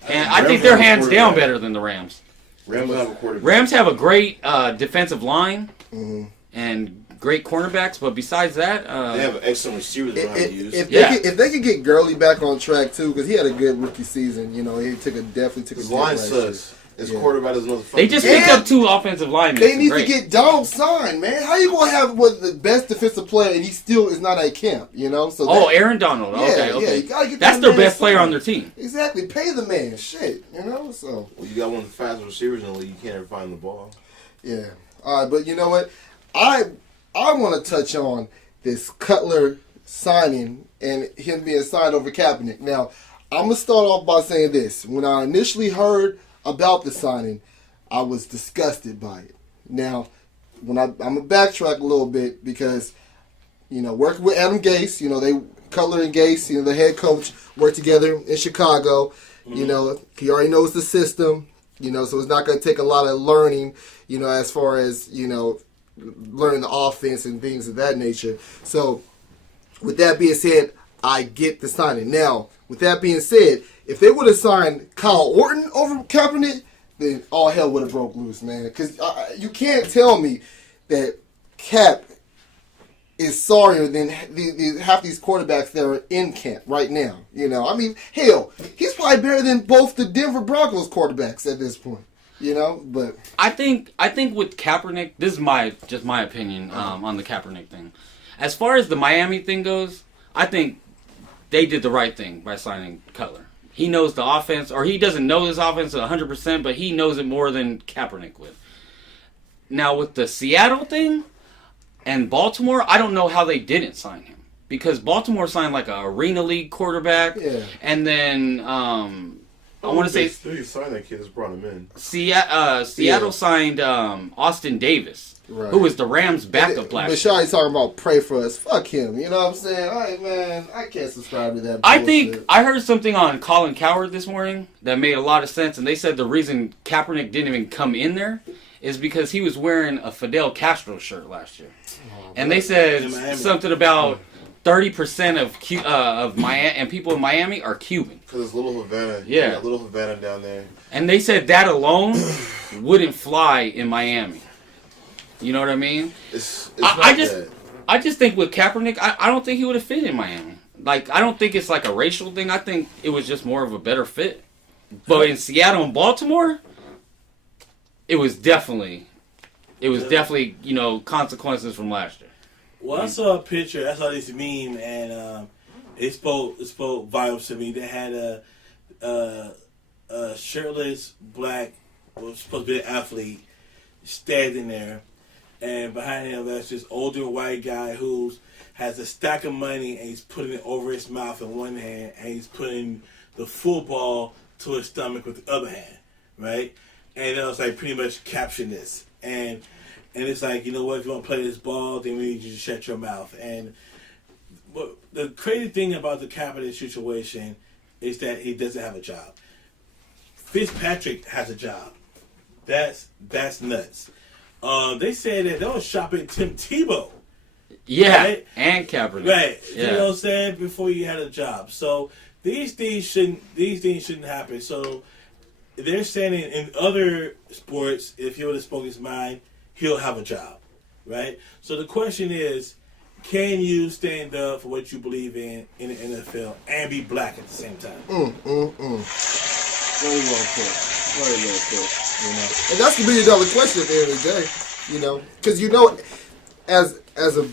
And I think they're hands down better than the Rams. Rams have a quarterback. Rams have a great defensive line Mm-hmm. and great cornerbacks, but besides that, they have excellent receivers they don't have to use. If they could get Gurley back on track too, because he had a good rookie season, you know, he definitely took a His line sucks. His quarterback is another. They just picked up 2 offensive linemen. They need to get Donald signed, man. How you gonna have the best defensive player and he still is not at camp? You know, so Aaron Donald. Okay. You gotta get that's their best player on their team. Exactly, pay the man. Shit, you know. So you got one of the fastest receivers in the league. You can't ever find the ball. Yeah. All right, but you know what? I want to touch on this Cutler signing and him being signed over Kaepernick. Now, I'm gonna start off by saying this: when I initially heard about the signing, I was disgusted by it. Now, I'm gonna backtrack a little bit because, you know, working with Adam Gase, you know, Cutler and Gase, you know, the head coach, worked together in Chicago. Mm-hmm. You know, he already knows the system. You know, so it's not gonna take a lot of learning. You know, as far as learning the offense and things of that nature. So, with that being said, I get the signing. Now, with that being said, if they would have signed Kyle Orton over Kaepernick, then all hell would have broke loose, man. Because you can't tell me that Cap is sorrier than half these quarterbacks that are in camp right now. You know, I mean, hell, he's probably better than both the Denver Broncos quarterbacks at this point. You know, but I think with Kaepernick, this is just my opinion on the Kaepernick thing. As far as the Miami thing goes, I think they did the right thing by signing Cutler. He knows the offense, or he doesn't know this offense 100%, but he knows it more than Kaepernick would. Now, with the Seattle thing and Baltimore, I don't know how they didn't sign him. Because Baltimore signed like a Arena League quarterback, and then I want to say they signed that kid that's brought him in. Seattle signed Austin Davis. Right. Who was the Rams' backup last year. Bashai talking about pray for us. Fuck him. You know what I'm saying? All right, man. I can't subscribe to that bullshit. I think I heard something on Colin Cowherd this morning that made a lot of sense, and they said the reason Kaepernick didn't even come in there is because he was wearing a Fidel Castro shirt last year. And they said something about 30% of Miami and people in Miami are Cuban. Because it's Little Havana. Yeah. Little Havana down there. And they said that alone wouldn't fly in Miami. You know what I mean? I just think with Kaepernick, I don't think he would have fit in Miami. Like, I don't think it's like a racial thing. I think it was just more of a better fit. But in Seattle and Baltimore, it was definitely, consequences from last year. Well, I saw a picture. I saw this meme, and it spoke volumes to me. They had a shirtless black, was supposed to be an athlete, standing there. And behind him, there's this older white guy who has a stack of money, and he's putting it over his mouth in one hand, and he's putting the football to his stomach with the other hand, right? And it was like pretty much caption this. And it's like, you know what, if you want to play this ball, then we need you to shut your mouth. And but the crazy thing about the Kaepernick situation is that he doesn't have a job. Fitzpatrick has a job. That's nuts. They said that they were shopping Tim Tebow. Yeah, right? And Kaepernick. Right. Yeah. You know what I'm saying? Before you had a job. So these things shouldn't happen. So they're saying in other sports, if he would have spoken his mind, he'll have a job. Right? So the question is, can you stand up for what you believe in the NFL and be black at the same time? Very well put. Very well put. You know, and that's the $1 million question at the end of the day. You know, because as a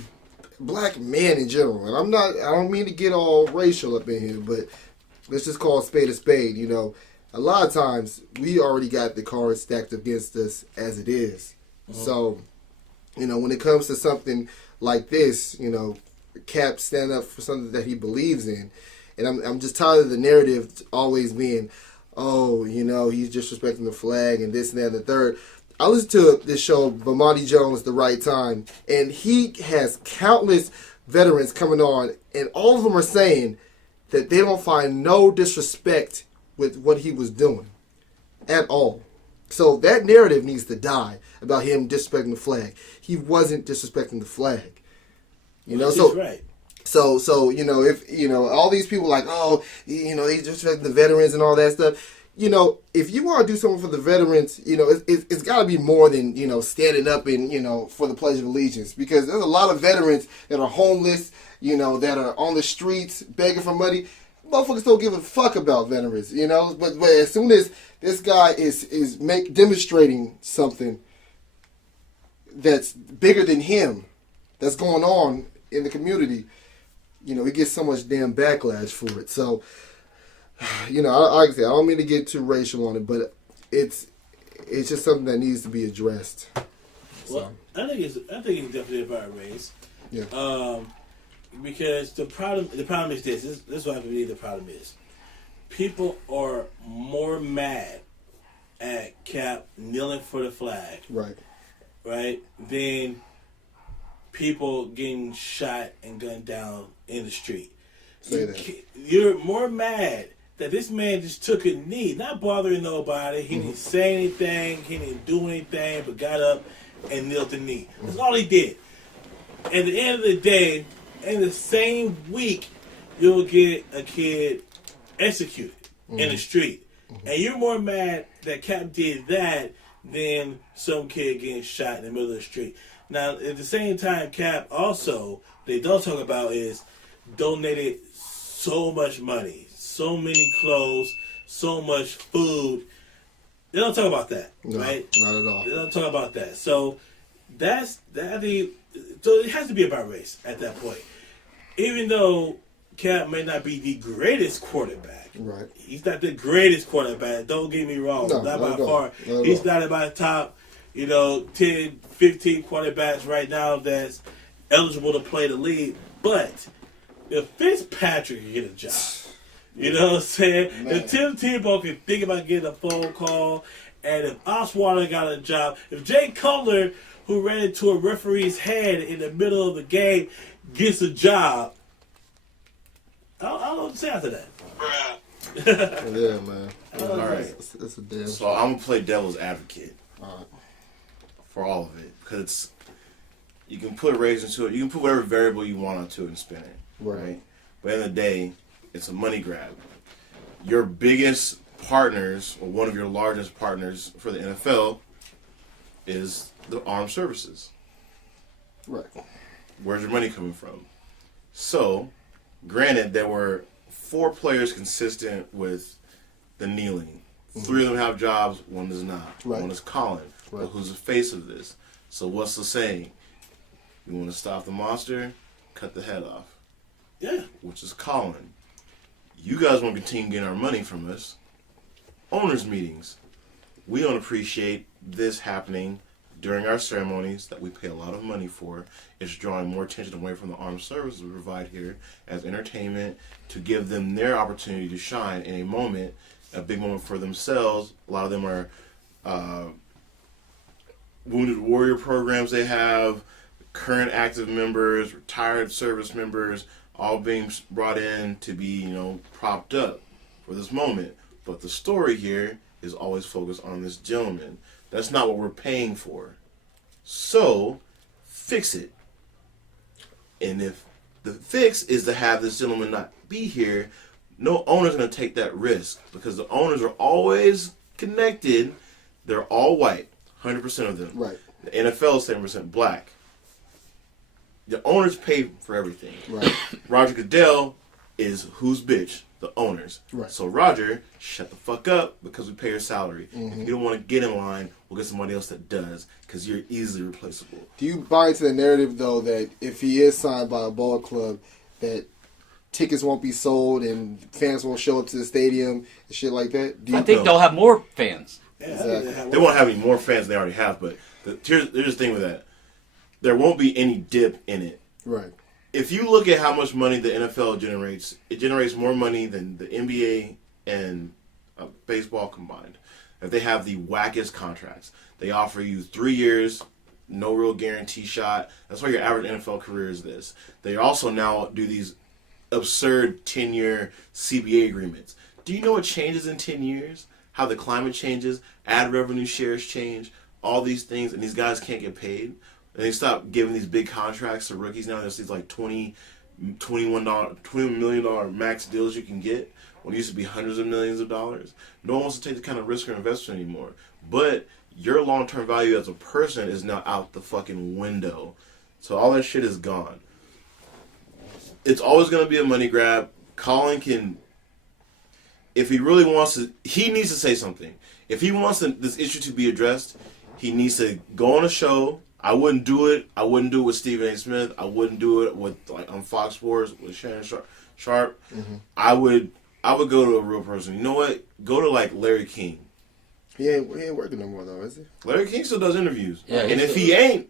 black man in general, and I don't mean to get all racial up in here, but let's just call a spade. You know, a lot of times we already got the cards stacked against us as it is. Mm-hmm. So, you know, when it comes to something like this, you know, Cap stand up for something that he believes in, and I'm just tired of the narrative always being, oh, you know, he's disrespecting the flag and this and that and the third. I listened to this show, Bomani Jones, The Right Time, and he has countless veterans coming on, and all of them are saying that they don't find no disrespect with what he was doing at all. So that narrative needs to die about him disrespecting the flag. He wasn't disrespecting the flag. You know, so right. So you know, if you know all these people like, oh, you know, they disrespect the veterans and all that stuff. You know, if you want to do something for the veterans, you know, it's got to be more than, you know, standing up and, you know, for the Pledge of Allegiance. Because there's a lot of veterans that are homeless, you know, that are on the streets begging for money. Motherfuckers don't give a fuck about veterans, you know. But as soon as this guy is demonstrating something that's bigger than him, that's going on in the community, you know, he gets so much damn backlash for it. So, you know, like I said, I don't mean to get too racial on it, but it's just something that needs to be addressed. Well, I think it's definitely about race. Yeah. Because the problem is this. This is what I believe the problem is. People are more mad at Cap kneeling for the flag, right, than people getting shot and gunned down in the street. Say that. You're more mad that this man just took a knee, not bothering nobody. He didn't say anything. He didn't do anything, but got up and kneeled the knee. That's all he did. At the end of the day, in the same week, you'll get a kid executed in the street. And you're more mad that Cap did that than some kid getting shot in the middle of the street. Now, at the same time, Cap also, they don't talk about is donated so much money, so many clothes, so much food. They don't talk about that, right? Not at all. They don't talk about that. So so it has to be about race at that point. Even though Cap may not be the greatest quarterback, right? He's not the greatest quarterback. Don't get me wrong, not by far. He's not about the top, 10, 15 quarterbacks right now that's eligible to play the league. But if Fitzpatrick can get a job, you know what I'm saying? Man. If Tim Tebow can think about getting a phone call, and if Osweiler got a job, if Jay Cutler, who ran into a referee's head in the middle of the game, gets a job, I don't know what to say after that. Yeah, man. All right. It's a damn. So I'm gonna play devil's advocate All right. for all of it because you can put race into it. You can put whatever variable you want onto it and spin it. Right. But at the end of the day, it's a money grab. Your biggest partners, or one of your largest partners for the NFL, is the armed services. Right. Where's your money coming from? So, granted, there were 4 players consistent with the kneeling. 3 of them have jobs, 1 does not. Right. 1 is Colin, Right. but who's the face of this? So what's the saying? You want to stop the monster, cut the head off. Yeah. Which is Colin. You guys want to continue getting our money from us. Owners meetings. We don't appreciate this happening during our ceremonies that we pay a lot of money for. It's drawing more attention away from the armed services we provide here as entertainment to give them their opportunity to shine in a moment, a big moment for themselves. A lot of them are wounded warrior programs they have, current active members, retired service members, all being brought in to be, propped up for this moment. But the story here is always focused on this gentleman. That's not what we're paying for. So, fix it. And if the fix is to have this gentleman not be here, no owner's going to take that risk because the owners are always connected. They're all white, 100% of them. Right. The NFL is 7% black. The owners pay for everything. Right. Roger Goodell is whose bitch? The owners. Right. So Roger, shut the fuck up because we pay your salary. Mm-hmm. If you don't want to get in line, we'll get somebody else that does because you're easily replaceable. Do you buy into the narrative though that if he is signed by a ball club, that tickets won't be sold and fans won't show up to the stadium and shit like that? I think they'll have more fans. Yeah, Exactly. They won't have any more fans than they already have, but here's the thing with that. There won't be any dip in it. Right. If you look at how much money the NFL generates, it generates more money than the NBA and baseball combined. If they have the wackest contracts, they offer you 3 years, no real guarantee shot. That's why your average NFL career is this. They also now do these absurd 10-year CBA agreements. Do you know what changes in 10 years? How the climate changes, ad revenue shares change, all these things, and these guys can't get paid. And they stop giving these big contracts to rookies now. There's these like $21 million max deals you can get when it used to be hundreds of millions of dollars. No one wants to take the kind of risk or investment anymore. But your long-term value as a person is now out the fucking window. So all that shit is gone. It's always going to be a money grab. Colin can, if he really wants to, he needs to say something. If he wants this issue to be addressed, he needs to go on a show. I wouldn't do it. I wouldn't do it with Stephen A. Smith. I wouldn't do it with like on Fox Sports with Shannon Sharp. Mm-hmm. I would go to a real person. You know what? Go to like Larry King. He ain't working no more though, is he? Larry King still does interviews. Yeah, and if he ain't,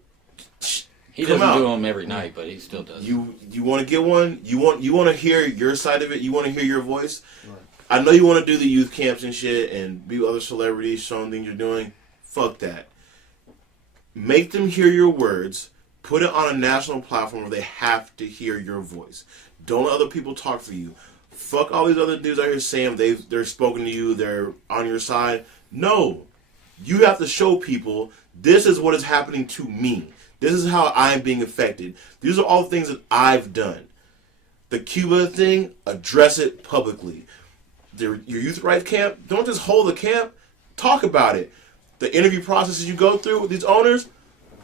he doesn't do them every night, but he still does. You want to get one? You want to hear your side of it? You want to hear your voice? Right. I know you want to do the youth camps and shit and be with other celebrities showing things you're doing. Fuck that. Make them hear your words. Put it on a national platform where they have to hear your voice. Don't let other people talk for you. Fuck all these other dudes out here saying they're spoken to you, they're on your side. No. You have to show people this is what is happening to me. This is how I'm being affected. These are all things that I've done. The Cuba thing, address it publicly. Your youth rights camp, don't just hold the camp. Talk about it. The interview processes you go through with these owners,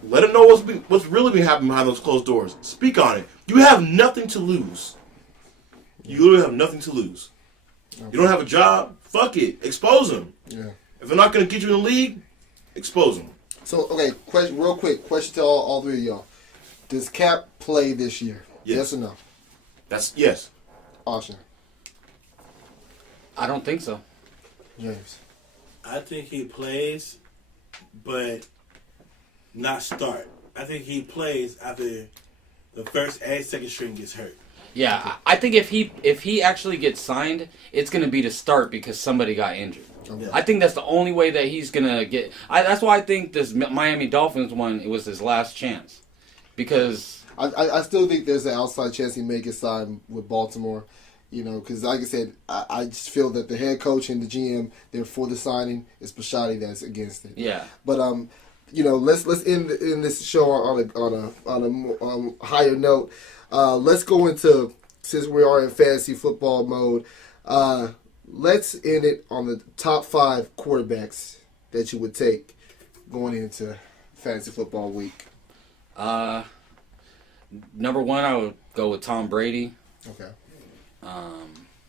let them know what's really been happening behind those closed doors. Speak on it. You have nothing to lose. You literally have nothing to lose. Okay. You don't have a job? Fuck it. Expose them. Yeah. If they're not going to get you in the league, expose them. So, okay, real quick question to all three of y'all. Does Cap play this year? Yes or no? That's yes. Austin. I don't think so. James. I think he plays, but not start. I think he plays after the first and second string gets hurt. Yeah, I think if he actually gets signed, it's going to be to start because somebody got injured. Okay. I think that's the only way that he's going to get... that's why I think this Miami Dolphins one, it was his last chance. Because... I still think there's an outside chance he may get signed with Baltimore. You know, because like I said, I just feel that the head coach and the GM, they're for the signing. It's Bisciotti that's against it. Yeah. But you know, let's end this show on a higher note. Let's go into, since we are in fantasy football mode, let's end it on the top 5 quarterbacks that you would take going into fantasy football week. Number 1, I would go with Tom Brady. Okay.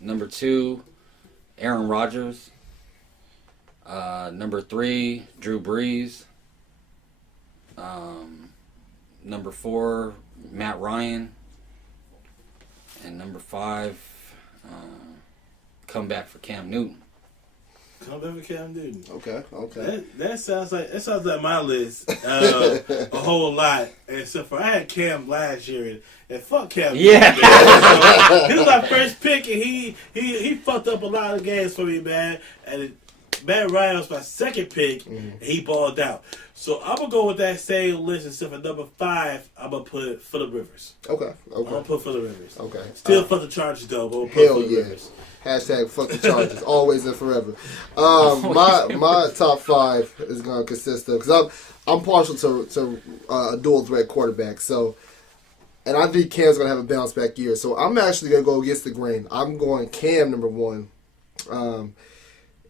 Number 2, Aaron Rodgers. Number 3, Drew Brees. Number 4, Matt Ryan. And number 5, comeback for Cam Newton. Comeback for Cam Newton. Okay. That sounds like my list a whole lot. Except for I had Cam last year and fuck Cam. Yeah. So, he was my first pick and he fucked up a lot of games for me, man. And Matt Ryan was my second pick and he balled out. So I'm gonna go with that same list. Except for number 5, I'm gonna put Phillip Rivers. Okay. I'm gonna put Phillip Rivers. Okay. Still fuck the Chargers though. But Hell yeah. Rivers. Hashtag fuck the Chargers. Always and forever. My top 5 is gonna consist of, because I'm partial to a dual threat quarterback. So, and I think Cam's gonna have a bounce back year. So I'm actually gonna go against the grain. I'm going Cam number 1,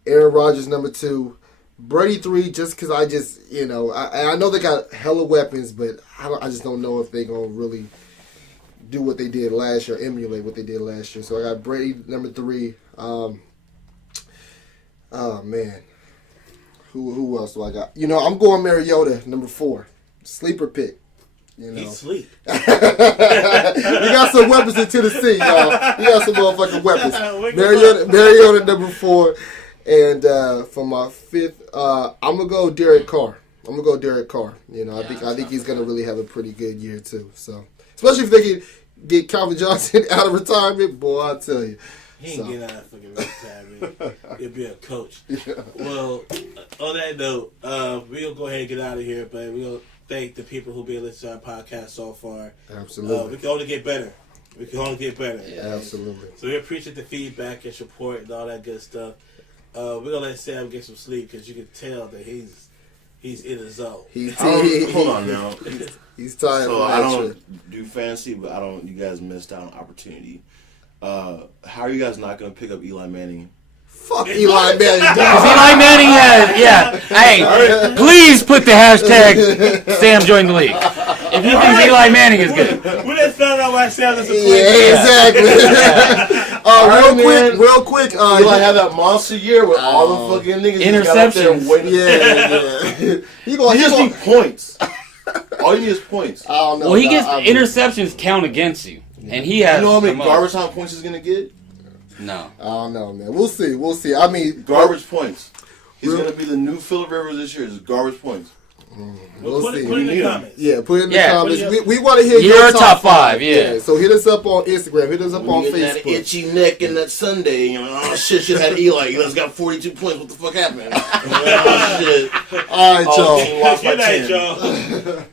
Aaron Rodgers number 2, Brady 3. Just because I just I know they got hella weapons, but I just don't know if they gonna really do what they did last year, emulate what they did last year. So I got Brady number 3. Oh man, who else do I got? I'm going Mariota number 4, sleeper pick. He sleep. We got some weapons in Tennessee, y'all. We got some motherfucking weapons. Mariota number 4, and for my 5th, I'm gonna go Derek Carr. I think he's gonna really have a pretty good year too. So. Especially if they can get Calvin Johnson out of retirement, boy, I'll tell you. He ain't getting out of fucking retirement. He'll be a coach. Yeah. Well, on that note, we'll go ahead and get out of here, but we'll thank the people who've been listening to our podcast so far. Absolutely. We can only get better. We can only get better. Yeah, absolutely. So we appreciate the feedback and support and all that good stuff. We're gonna let Sam get some sleep because you can tell that he's in the zone. Hold on now. He's tired. So I don't do fantasy, but I don't. You guys missed out on opportunity. How are you guys not gonna pick up Eli Manning? Fuck Eli Manning. Because Eli Manning has, yeah. Hey, please put the hashtag Sam join the league. If you think Eli Manning is good. We just found out why Sam is a Yeah, exactly. Real quick. Eli had that monster year with all the fucking niggas. Interceptions. Yeah. You just need points. All you need is points. I don't know. Well, he gets interceptions count against you, and he has. You know how many garbage time points he's gonna get? No. I don't know, man. We'll see. I mean, garbage points. He's gonna be the new Phillip Rivers this year. It's garbage points. We'll put see. it in the comments. Yeah, put it in the Yeah, comments. We want to hear your top five. Yeah. So hit us up on Instagram. Hit us up on When you get Facebook. that itchy neck and that Sunday, you know, oh shit, should have had Eli. Eli's got 42 points. What the fuck happened? Oh shit. All right, y'all. Team lost by Good night, 10. y'all.